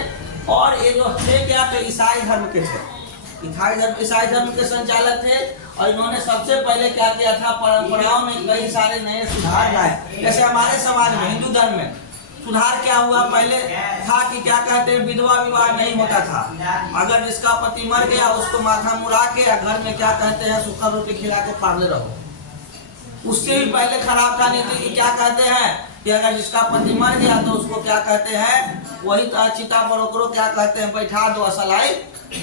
और ये जो थे क्या, तो ईसाई धर्म के थे। ईसाई धर्म के संचालक थे, और इन्होंने सबसे पहले क्या किया था, परंपराओं में कई सारे नए सुधार लाए। जैसे हमारे समाज में, हिंदू धर्म में सुधार क्या हुआ, पहले था कि क्या कहते हैं, विधवा विवाह नहीं होता था। अगर जिसका पति मर गया उसको माथा मुड़ा के या घर में क्या कहते हैं सूखा रोटी खिला के पाले रहो। उससे भी पहले खराब था नीति कि क्या कहते हैं कि अगर जिसका पति मर गया तो उसको क्या कहते हैं, वही चिता पर ओकरो क्या कहते हैं बैठा दो, असलाई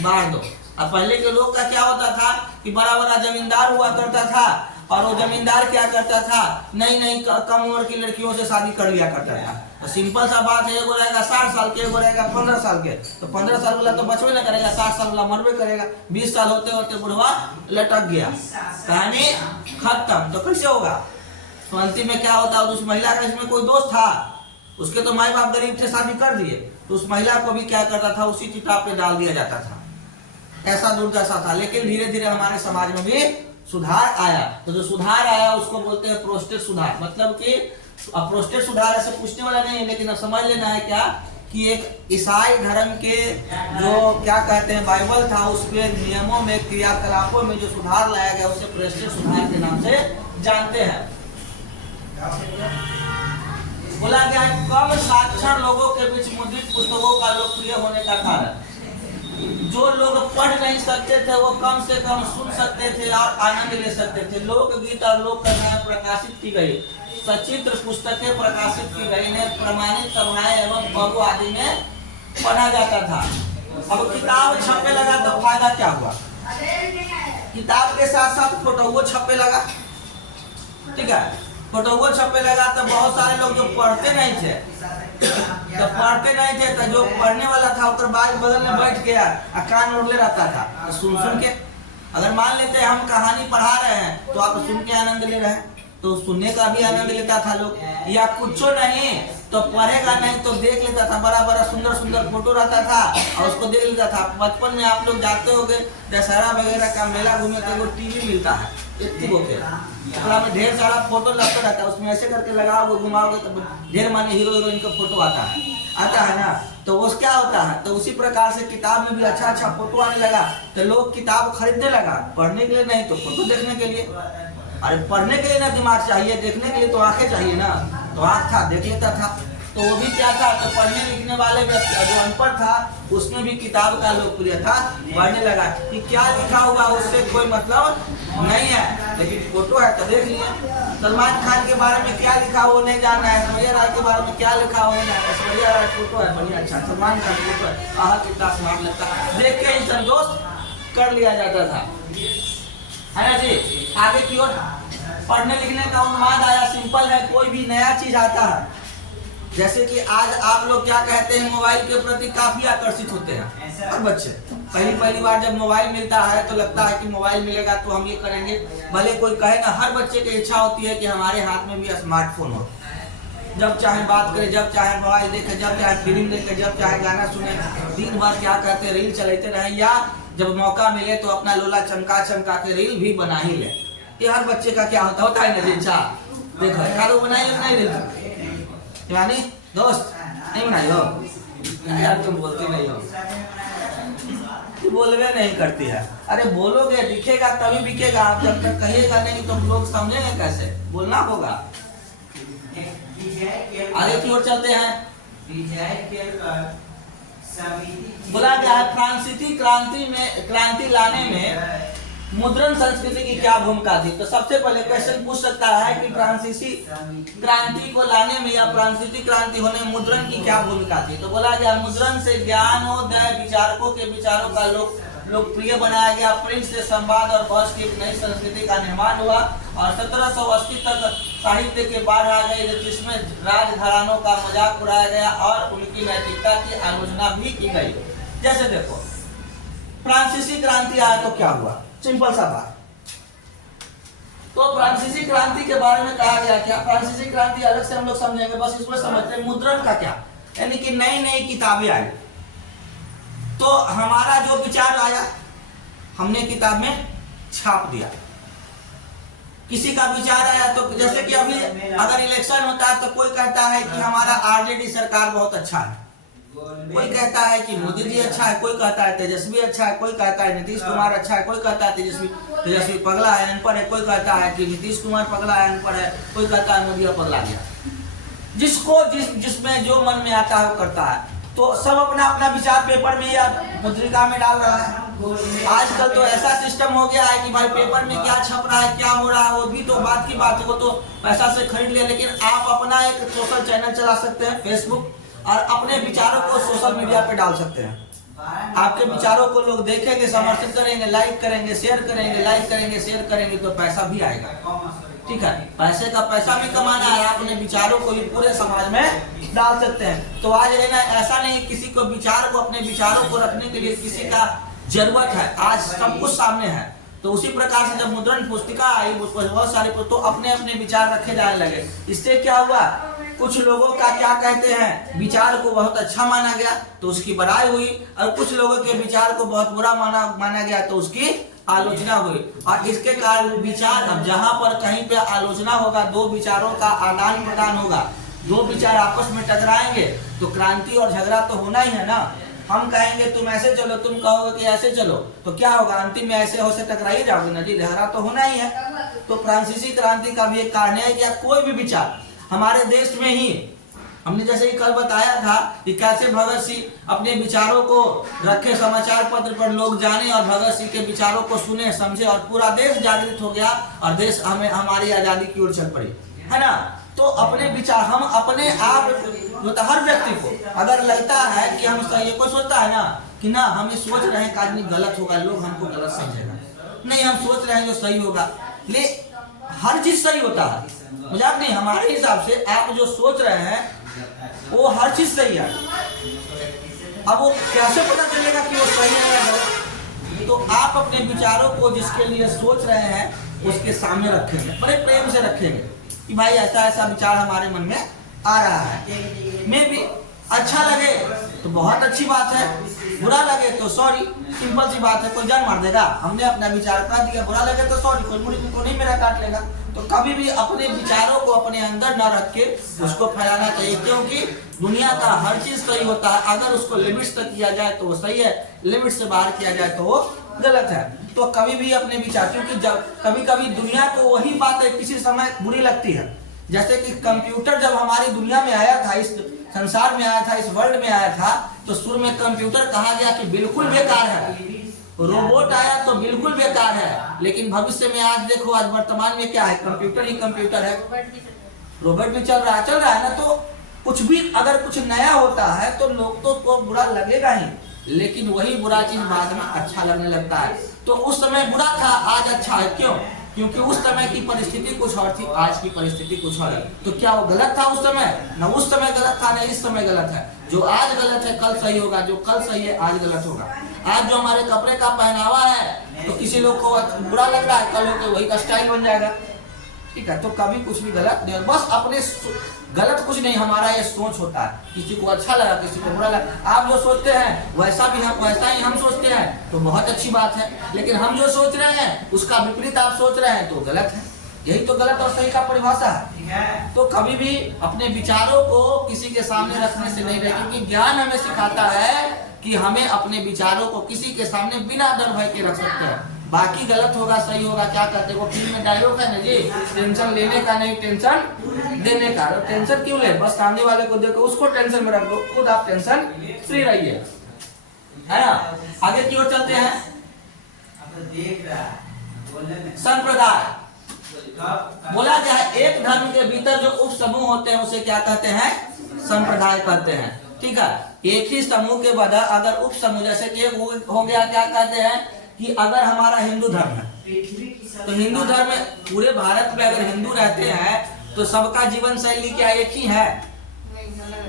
बांध दो। अब पहले के लोग का क्या होता था कि बड़ा बड़ा जमींदार हुआ करता था, और वो जमींदार क्या करता था, नई कम उम्र की लड़कियों से शादी कर लिया करता था। तो सिंपल सा बात है, एगो रहेगा 60 साल के, एगो रहेगा 15 साल के। तो 15 साल वाला तो बचवे ना करेगा, 60 साल वाला मरवे करेगा। 20 साल होते होते बुढ़वा लटक गया, कहानी खत्म। तो कैसे होगा? तो अंतिम में क्या होता है, उस महिला का इसमें कोई दोस्त था, उसके तो माई बाप गरीब थे, शादी कर दिए, तो उस महिला को भी क्या करता था, उसी चिता पे डाल दिया जाता था। ऐसा दुर्दशा था। लेकिन धीरे धीरे हमारे समाज में भी सुधार आया। तो जो सुधार आया उसको बोलते हैं प्रोटेस्टेंट सुधार। मतलब कि अब प्रोटेस्टेंट सुधार ऐसे पूछने वाला नहीं है, लेकिन अब समझ लेना है क्या कि एक ईसाई धर्म के जो क्या कहते हैं बाइबल था, उसके नियमों में, क्रियाकलापों में जो सुधार लाया गया उसे प्रोटेस्टेंट सुधार के नाम से जानते हैं। बोला गया है कम साक्षर लोगों के बीच मुद्रित पुस्तकों का लोकप्रिय होने का कारण, जो लोग पढ़ नहीं सकते थे वो कम से कम सुन सकते थे और आनंद ले सकते थे। लोकगीत और लोक कथाएं प्रकाशित की गई, सचित्र पुस्तकें प्रकाशित की गई, इन्हें प्रमाणित सभाएं एवं पबों आदि में पढ़ा जाता था। अब किताब छपने लगा तो फायदा क्या हुआ? किताब के साथ साथ फोटो छपने लगा, ठीक है, फोटो छपने लगा तो बहुत सारे लोग जो पढ़ते नहीं थे तो जो पढ़ने वाला था उधर बगल में बैठ गया, कान ओढ़ले रहता था, सुन के। अगर मान लेते हैं हम कहानी पढ़ा रहे हैं तो आप सुन के आनंद ले रहे हैं, तो सुनने का भी आनंद लेता था लोग। या कुछ नहीं तो पढ़ेगा नहीं तो देख लेता था, बड़ा बड़ा सुंदर सुंदर फोटो रहता था और उसको देख लेता था। बचपन में आप लोग जाते होंगे दशहरा वगैरह का मेला घूमे तो वो टीवी मिलता है, में ढेर सारा फोटो लगता रहता है, उसमें ऐसे करके लगाओगे घुमाओगे तो ढेर माने हीरो हीरोइन का फोटो आता है ना। तो वो क्या होता है, तो उसी प्रकार से किताब में भी अच्छा अच्छा फोटो आने लगा, तो लोग किताब खरीदने लगा, पढ़ने के लिए नहीं तो फोटो देखने के लिए। अरे पढ़ने के लिए ना दिमाग चाहिए, देखने के लिए तो आंखें चाहिए ना, तो आंख था देख लेता था। तो वो भी क्या था, तो पढ़ने लिखने वाले व्यक्ति जो अनपढ़ था उसमें भी किताब का लोकप्रिय था, बढ़ने लगा कि क्या लिखा हुआ उससे कोई मतलब नहीं है, लेकिन फोटो है तो देख लिए। सलमान खान के बारे में क्या लिखा वो नहीं जानना है, ऐश्वर्या राय के बारे में क्या लिखा वो नहीं जानना, ऐश्वर्या राय फोटो है बढ़िया अच्छा, सलमान खान फोटो है, आह कितना स्मार्ट लगता है, देख के ही संतोष कर लिया जाता था, है ना जी। आगे की ओर पढ़ने लिखने का उन्माद आया। सिंपल है, कोई भी नया चीज आता है, जैसे कि आज आप लोग क्या कहते हैं मोबाइल के प्रति काफी आकर्षित होते हैं। और बच्चे पहली बार जब मोबाइल मिलता है तो लगता है कि मोबाइल मिलेगा तो हम ये करेंगे, भले कोई कहे ना, हर बच्चे की इच्छा होती है कि हमारे हाथ में भी स्मार्टफोन हो, जब चाहे बात करे, जब चाहे मोबाइल देखे, जब चाहे फिल्म देखे, जब चाहे गाना सुने, दिन भर क्या कहते हैं रील चलाते रहे, या जब मौका मिले तो अपना लोला चमका चमका के रील भी बना ही ले। ये हर बच्चे का क्या होता है ना इच्छा। देखो खालो बनाई नहीं रील, यानी दोस्त नहीं बनाई हो यार, तुम बोलते नहीं हो, बोलवे नहीं करती है। अरे बोलोगे दिखेगा तभी बिकेगा, आप जब तक कहिएगा नहीं तो लोग समझेंगे कैसे, बोलना होगा। आगे की ओर चलते हैं। बोला गया है फ्रांसीसी क्रांति लाने में मुद्रण संस्कृति की क्या भूमिका थी। तो सबसे पहले क्वेश्चन पूछ सकता है कि फ्रांसीसी क्रांति को लाने में या फ्रांसीसी क्रांति होने में मुद्रण की क्या भूमिका थी। तो बोला गया मुद्रण से ज्ञानोदय विचारकों के विचारों का लोकप्रिय बनाया गया, प्रिंट से संवाद और बहस की एक नई संस्कृति का निर्माण हुआ, और 1780 तक साहित्य के बाढ़ आ गई जिसमें राजघरानों का मजाक उड़ाया गया और उनकी नैतिकता की आलोचना भी की गई। जैसे देखो फ्रांसीसी क्रांति आया तो क्या हुआ, सिंपल सा बात, तो फ्रांसीसी क्रांति के बारे में कहा गया क्या, फ्रांसीसी क्रांति अलग से हम लोग समझेंगे, बस इसमें समझते हैं मुद्रण का क्या, यानी कि नई नई किताबें आई। तो हमारा जो विचार आया हमने किताब में छाप दिया। किसी का विचार आया तो जैसे कि अभी अगर इलेक्शन होता है तो कोई कहता है कि हमारा आरजेडी सरकार बहुत अच्छा है, कोई कहता है कि मोदी जी अच्छा है, कोई कहता है तेजस्वी अच्छा है, कोई कहता है नीतीश कुमार अच्छा है, कोई कहता है तेजस्वी पगला है, अनपढ़ है, कोई कहता है कि नीतीश कुमार पगला है, अनपढ़ है, कोई कहता है मोदी पगला गया। जिसको जिसमें जो मन में आता है वो करता है। तो सब अपना अपना विचार पेपर में या मुद्रिका में डाल रहा है। आजकल तो ऐसा सिस्टम हो गया है कि भाई पेपर में क्या छप रहा है, क्या हो रहा है, वो भी तो बात की बात है, वो तो पैसा से खरीद लिया। लेकिन आप अपना एक सोशल चैनल चला सकते हैं फेसबुक, और अपने विचारों को सोशल मीडिया पे डाल सकते हैं। आपके विचारों को लोग देखेंगे, समर्थन करेंगे, लाइक करेंगे, शेयर करेंगे, लाइक करेंगे, शेयर करेंगे, तो पैसा भी आएगा। ठीक है, पैसे का पैसा भी कमाना है, अपने विचारों को भी पूरे समाज में डाल सकते हैं। तो आज है ना, ऐसा नहीं किसी को विचार को, अपने विचारों को रखने के लिए किसी का जरूरत है, आज सब कुछ सामने है। तो उसी प्रकार से जब मुद्रण पुस्तिका आई, उस पर बहुत सारे तो अपने अपने विचार रखे जाने लगे। इससे क्या हुआ, कुछ लोगों का क्या कहते हैं विचार को बहुत अच्छा माना गया तो उसकी बड़ाई हुई, और कुछ लोगों के विचार को बहुत बुरा माना गया तो उसकी आलोचना हुई। और इसके कारण विचार, अब जहां पर कहीं पे आलोचना होगा, दो विचारों का आदान प्रदान होगा, दो विचार आपस में टकराएंगे तो क्रांति और झगड़ा तो होना ही है ना। हम कहेंगे तुम ऐसे चलो, तुम कहोगे कि ऐसे चलो, तो क्या होगा, अंतिम में ऐसे हो से टकराई जाओगे ना जी, झगड़ा तो होना ही है। तो फ्रांसीसी क्रांति का भी एक कारण है कि कोई भी विचार हमारे देश में ही, हमने जैसे ही कल बताया था कि कैसे भगत सिंह अपने विचारों को रखे, समाचार पत्र पर लोग जाने और भगत सिंह के विचारों को सुने, समझे, और पूरा देश जागृत हो गया और देश हमें हमारी आजादी की ओर चल पड़ी, है ना। तो अपने विचार हम अपने आप, हर व्यक्ति को अगर लगता है कि हम सही, कोई सोचता है ना कि ना हम ये सोच रहे हैं कि आदमी गलत होगा, लोग हमको गलत समझेगा, नहीं हम सोच रहे हैं जो सही होगा, ले हर चीज सही होता है, मजाक नहीं। हमारे हिसाब से आप जो सोच रहे हैं वो हर चीज सही है। अब वो कैसे पता चलेगा कि वो सही है या गलत, तो आप अपने विचारों को जिसके लिए सोच रहे हैं उसके सामने रखेंगे, बड़े प्रेम से रखेंगे कि भाई ऐसा ऐसा विचार हमारे मन में आ रहा है, मैं भी अच्छा लगे तो बहुत अच्छी बात है, बुरा लगे तो सॉरी, सिंपल सी बात है, कोई जान मार देगा, हमने अपना विचार कर दिया, बुरा लगे तो सॉरी, कोई मुड़ी को नहीं मेरा काट लेगा। तो कभी भी अपने विचारों को अपने अंदर न रख के उसको फैलाना चाहिए, क्योंकि दुनिया का हर चीज सही होता है, अगर उसको लिमिट्स तक किया जाए तो वो सही है, लिमिट से बाहर किया जाए तो वो गलत है। तो कभी भी अपने विचार, क्योंकि जब कभी कभी दुनिया को वही बातें किसी समय बुरी लगती है, जैसे कि कंप्यूटर जब हमारी दुनिया में आया था, इस संसार में आया था, इस वर्ल्ड में आया था, तो शुरू में कंप्यूटर कहा गया कि बिल्कुल बेकार है, रोबोट आया तो बिल्कुल बेकार है, लेकिन भविष्य में आज देखो, आज वर्तमान में क्या है, कंप्यूटर ही कंप्यूटर है, रोबोट भी चल रहा है ना। तो कुछ भी अगर कुछ नया होता है तो लोग तो बुरा लगेगा ही, लेकिन वही बुरा चीज बाद में अच्छा लगने लगता है। तो उस समय बुरा था, आज अच्छा है, क्यों? क्योंकि उस समय की परिस्थिति कुछ और थी, आज की परिस्थिति कुछ और है। तो क्या वो गलत था उस समय? न उस समय गलत था, न इस समय गलत है। जो आज गलत है कल सही होगा, जो कल सही है आज गलत होगा। आज जो हमारे कपड़े का पहनावा है तो किसी लोग को बुरा लग रहा है, कल होकर वही का स्टाइल बन जाएगा, ठीक है। तो कभी कुछ भी गलत नहीं, बस अपने गलत कुछ नहीं, हमारा ये सोच होता है, किसी को अच्छा लगा, किसी को बुरा लगा। आप जो सोचते हैं वैसा ही हम सोचते हैं तो बहुत अच्छी बात है, लेकिन हम जो सोच रहे हैं उसका विपरीत आप सोच रहे हैं तो गलत है। यही तो गलत और सही का परिभाषा है। तो कभी भी अपने विचारों को किसी के सामने रखने से नहीं रहे, क्योंकि ज्ञान हमें सिखाता है कि हमें अपने विचारों को किसी के सामने बिना डर भय के रख सकते हैं। बाकी गलत होगा सही होगा क्या करते हैं, वो फिल्म में डायलॉग है ना जी, टेंशन लेने का नहीं टेंशन देने का। तो टेंशन क्यों ले, बस सामने वाले को देखो, उसको टेंशन में रख दो, खुद आप टेंशन फ्री रहिए, है ना। आगे की ओर चलते हैं। संप्रदाय बोला गया है, एक धर्म के भीतर जो उप समूह होते हैं उसे क्या कहते हैं? संप्रदाय कहते हैं, ठीक है। एक ही समूह के बदले अगर उप समूह, जैसे कि हो गया, क्या कहते हैं कि अगर हमारा हिंदू धर्म है तो हिंदू धर्म में पूरे भारत में अगर हिंदू रहते हैं तो सबका जीवन शैली क्या एक ही है।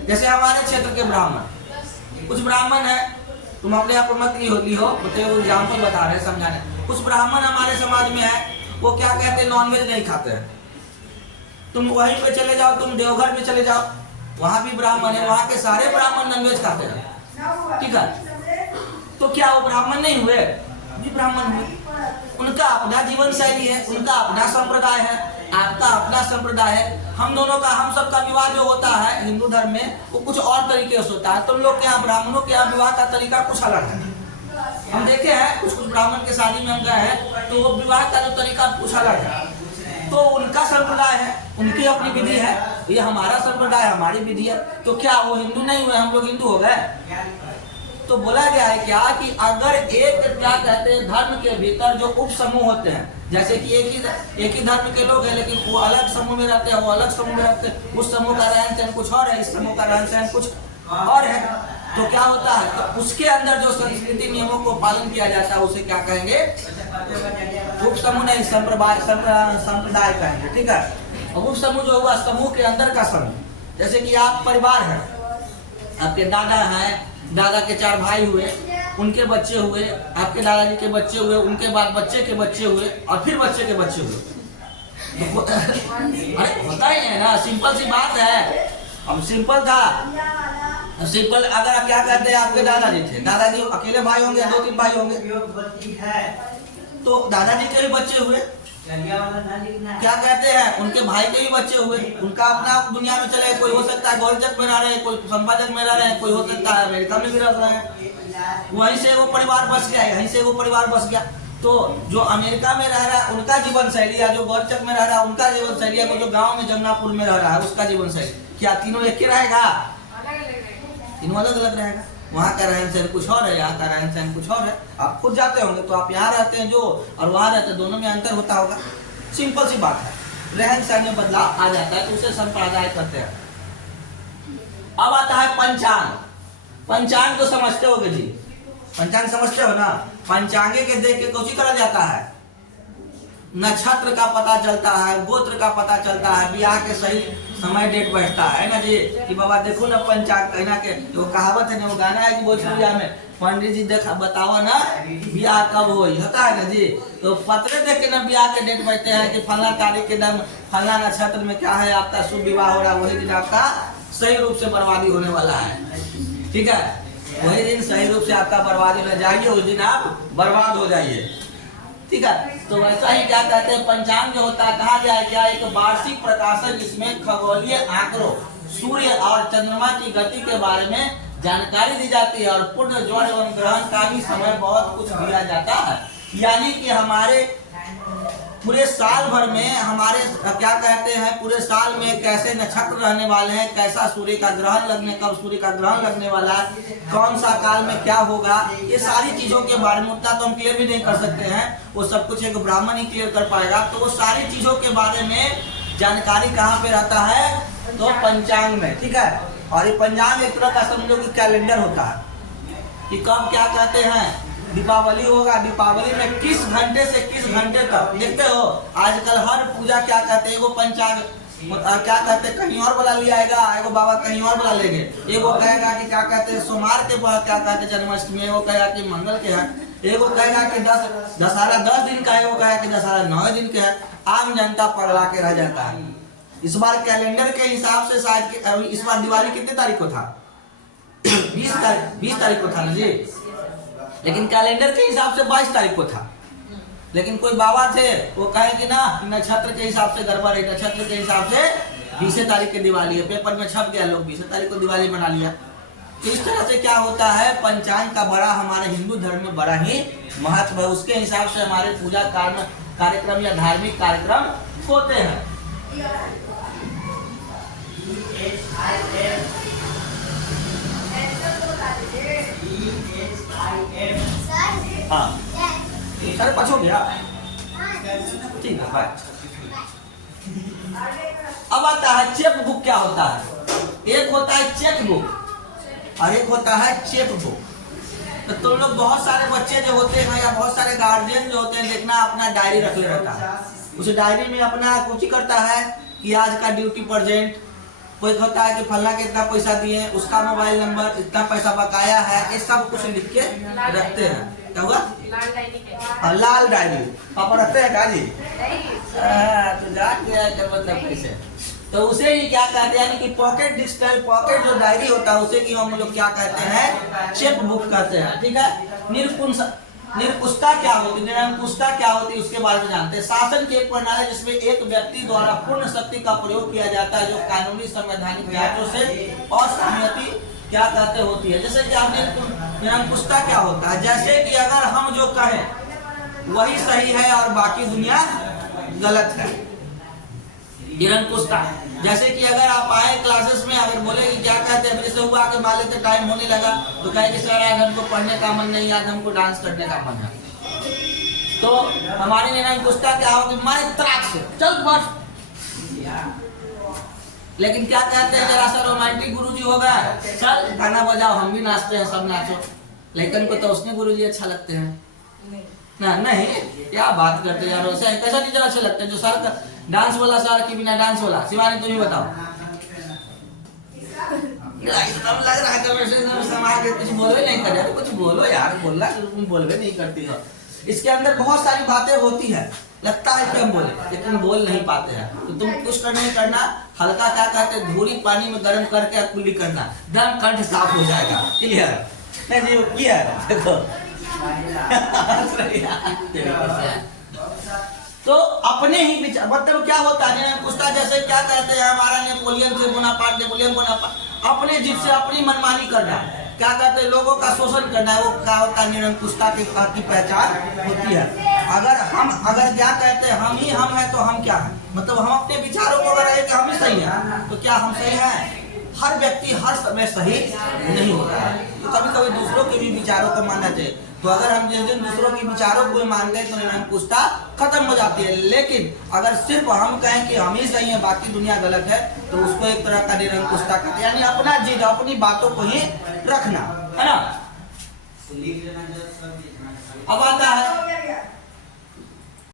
जैसे हमारे क्षेत्र के ब्राह्मण, कुछ ब्राह्मण है, तुम अपने आप मत ली हो, एग्जाम्पल बता रहे समझाने, कुछ ब्राह्मण हमारे समाज में है वो क्या कहते हैं, नॉनवेज नहीं खाते हैं। तुम वहीं पे चले जाओ, तुम देवघर में चले जाओ, वहां भी ब्राह्मण है, वहां के सारे ब्राह्मण नॉनवेज खाते हैं, ठीक है। तो क्या वो ब्राह्मण नहीं हुए? भी ब्राह्मण हुए। उनका अपना जीवन शैली है, उनका अपना संप्रदाय है, आपका अपना संप्रदाय है। हम दोनों का, हम सबका विवाह जो होता है हिंदू धर्म में, वो कुछ और तरीके से होता है। तुम लोग के यहाँ, ब्राह्मणों के यहाँ विवाह का तरीका कुछ अलग है। हम देखे हैं कुछ ब्राह्मण के शादी में हम गए हैं, तो वो विवाह का जो तरीका कुछ अलग है। तो उनका संप्रदाय है, उनकी अपनी विधि है, ये हमारा संप्रदाय, हमारी विधि है। तो क्या वो हिंदू नहीं हुए, हम लोग हिंदू हो गए? तो बोला गया है क्या कि अगर एक, क्या कहते हैं, धर्म के भीतर जो उप समूह होते हैं, जैसे कि एक ही धर्म के लोग हैं, लेकिन वो अलग समूह में रहते हैं, वो अलग समूह में रहते हैं, उस समूह का रहन सहन कुछ और है, इस समूह का रहन सहन कुछ और है, तो क्या होता है, तो उसके अंदर जो संस्कृति नियमों को पालन किया जाता है उसे क्या कहेंगे, उप समूह नहीं, संप्रदाय कहेंगे, ठीक है। उप समूह जो हुआ समूह के अंदर का समूह। जैसे कि आप परिवार है, आपके दादा हैं, दादा के 4 भाई हुए, उनके बच्चे हुए, आपके दादाजी के बच्चे हुए, उनके बाद बच्चे के बच्चे हुए, और फिर बच्चे के बच्चे हुए। अरे होता ही है ना, सिंपल सी बात है। अब सिंपल था, सिंपल। अगर क्या कहते हैं, आपके दादाजी थे, दादाजी अकेले भाई होंगे, 2-3 भाई होंगे, तो दादाजी के भी बच्चे हुए, क्या कहते हैं, उनके भाई के भी बच्चे हुए, उनका अपना दुनिया में चले। कोई हो सकता है गोलचक में रह रहे हैं, कोई संपादक में रह रहे हैं, कोई हो सकता है अमेरिका में भी रह रहे हैं। वहीं से वो परिवार बस गया, यहीं से वो परिवार बस गया। तो जो अमेरिका में रह रहा है उनका जीवन शैली है, जो गोलचक में रह रहा है उनका जीवन शैली है, जो गाँव में जमुनापुर में रह रहा है उसका जीवन शैली, क्या तीनों एक ही रहेगा? तीनों अलग अलग रहेगा। वहाँ का रहन सहन कुछ और है, यहाँ का रहन सहन कुछ और है। आप खुद जाते होंगे तो आप यहाँ रहते हैं जो, और वहाँ रहते हैं, दोनों में अंतर होता होगा। सिंपल सी बात है, रहन सहन में बदलाव आ जाता है तो उसे संप्रदाय करते हैं। अब आता है पंचांग। पंचांग तो समझते होगे जी, पंचांग समझते हो ना? पंचांगे के देख के कौन करा जाता है, नक्षत्र का पता चलता है, गोत्र का पता चलता है, ब्याह के सही समय डेट बैठता है ना जी, कि बाबा देखो ना पंचांग, कहना के वो कहावत है ना, वो गाना है कि भोजपुरिया में, पंडित जी देखा बताओ ना ब्याह कब हो, होता है ना जी। तो पत्र देख के ना ब्याह के डेट बैठते हैं कि फला तारीख के दिन फला नक्षत्र में क्या है, आपका शुभ विवाह हो रहा है, वही दिन आपका सही रूप से बर्बादी होने वाला है, ठीक है। वही दिन सही रूप से आपका बर्बादी हो जाएगी, उस दिन आप बर्बाद हो जाइए, ठीक है। तो वैसा ही क्या कहते हैं, पंचांग जो होता है, कहा गया क्या, एक वार्षिक प्रकाशन जिसमें खगोलीय आंकड़ों, सूर्य और चंद्रमा की गति के बारे में जानकारी दी जाती है, और पूर्ण ज्वर एवं ग्रहण का भी समय बहुत कुछ दिया जाता है। यानी कि हमारे पूरे साल भर में, हमारे क्या कहते हैं, पूरे साल में कैसे नक्षत्र रहने वाले हैं, कैसा सूर्य का ग्रहण लगने, कब सूर्य का ग्रहण लगने वाला है, कौन सा काल में क्या होगा, ये सारी चीजों के बारे में उतना तो हम क्लियर भी नहीं कर सकते हैं, वो सब कुछ एक ब्राह्मण ही क्लियर कर पाएगा। तो वो सारी चीजों के बारे में जानकारी कहाँ पे रहता है, तो पंचांग में, ठीक है। और ये पंचांग एक तरह का समझो कि कैलेंडर होता है, कि कब क्या कहते हैं, दीपावली होगा, दीपावली में किस घंटे से किस घंटे तक, देखते हो आजकल हर पूजा क्या कहते हैं, वो पंचांग क्या कहते हैं, कहीं और बुला लिया आएगा, एगो बाबा कहीं और बुला लेंगे, एगो कहेगा कि क्या कहते हैं सोमवार के बाद क्या कहते हैं जन्माष्टमी, एगो कहेगा कि मंगल के है, एगो कहेगा कि दशहरा 10 दिन का, एगो कहेगा कि दशहरा 9 दिन के है। आम जनता पगला के रह जाता है। इस बार कैलेंडर के हिसाब से शायद इस बार दिवाली कितने तारीख को था, 20 तारीख को था ना जी, लेकिन कैलेंडर के हिसाब से 22 तारीख को था। लेकिन कोई बाबा थे वो कहे कि ना नक्षत्र के हिसाब से गड़बड़ है, नक्षत्र के हिसाब से 20 तारीख की दिवाली है, पेपर में छप गया, लोग 20 तारीख को दिवाली मना लिया। तो इस तरह से क्या होता है, पंचांग का बड़ा हमारे हिंदू धर्म में बड़ा ही महत्व है। उसके हिसाब से हमारे पूजा कार्यक्रम या धार्मिक कार्यक्रम होते हैं। हाँ सर पास हो गया, ठीक है। अब आता है चेक बुक। क्या होता है, एक होता है चेक बुक और एक होता है चेक बुक। तो तुम लोग बहुत सारे बच्चे जो होते हैं या बहुत सारे गार्जियन जो होते हैं, देखना अपना डायरी रख ले रहता है, उस डायरी में अपना कुछ करता है कि आज का ड्यूटी प्रेजेंट, कोई कहता है कि फल्ला के इतना पैसा दिए, उसका मोबाइल नंबर, इतना पैसा बकाया है, ये सब कुछ लिख के रखते हैं। क्या हुआ? लाल डायरी है। लाल डायरी पापा रखते हैं काजी। तो जान गया क्या मतलब कैसे। तो उसे ही क्या कहते हैं, यानी कि पॉकेट डिजिटल पॉकेट जो डायरी होता है उसे की हम लोग क्या कहते हैं, चेक बुक कहते हैं। ठीक है। निरंकुशता क्या होती है, निरंकुशता क्या होती है उसके बारे में जानते हैं। शासन की एक प्रणाली जिसमें एक व्यक्ति द्वारा पूर्ण शक्ति का प्रयोग किया जाता है जो कानूनी संवैधानिक जांचों से असहमति क्या कहते होती है। जैसे कि आप निरंकुशता क्या होता है, जैसे कि अगर हम जो कहें वही सही है और बाकी दुनिया गलत है। निरंकुशता जैसे कि अगर आप आए क्लासेस में अगर बोले कि क्या कहते हैं, जैसे हुआ कि मान लेते टाइम होने लगा तो कहे कि सर आज हमको पढ़ने का मन नहीं, आज हमको डांस करने का मन है। तो हमारी निरंकुशता क्या होगी, मैं त्राक से चल बस। लेकिन क्या कहते हैं, जरा सा रोमांटिक गुरुजी होगा, चल गाना बजाओ हम भी नाचते हैं सब नाचो। लेकिन को तो उसने गुरुजी अच्छा लगते हैं ना, नहीं क्या बात करते यार, वैसे कैसा टीचर अच्छे लगते हैं जो सर डांस वाला सर की बिना डांस वाला। शिवानी तुम ही बताओ। एकदम लग रहा है समाज के कुछ बोलो नहीं कर रहे, कुछ बोलो यार, बोलना तुम बोलवे नहीं करती हो। इसके अंदर बहुत सारी बातें होती है, लगता है कि हम बोले लेकिन बोल नहीं पाते हैं। तो तुम कुछ नहीं करना, हल्का क्या कहते हैं धूरी पानी में गर्म करके कुल्ली करना, दम कंठ साफ हो जाएगा। क्लियर? नहीं जी क्लियर देखो। तो अपने ही विचार मतलब क्या होता है निरंकुशता, जैसे क्या कहते हैं हमारा नेपोलियन बोनापार्ट अपने जिद से अपनी मनमानी करना, क्या कहते हैं लोगों का शोषण करना है, वो क्या होता है निरंकुशता की पहचान होती है। अगर क्या कहते हैं हम हैं तो हम क्या है, मतलब हम अपने विचारों को अगर कि हम ही सही हैं तो क्या हम सही हैं? हर व्यक्ति हर समय सही नहीं होता है, तो कभी कभी दूसरों के भी विचारों को मानना चाहिए। तो अगर हम जिस दिन दूसरों के विचारों को मानते हैं तो निरंकुशता खत्म हो जाती है। लेकिन अगर सिर्फ हम कहें कि हम ही सही हैं बाकी दुनिया गलत है तो उसको एक तरह का निरंकुशता कहते हैं, यानी अपना जिद अपनी बातों को ही रखना है ना। अब आता है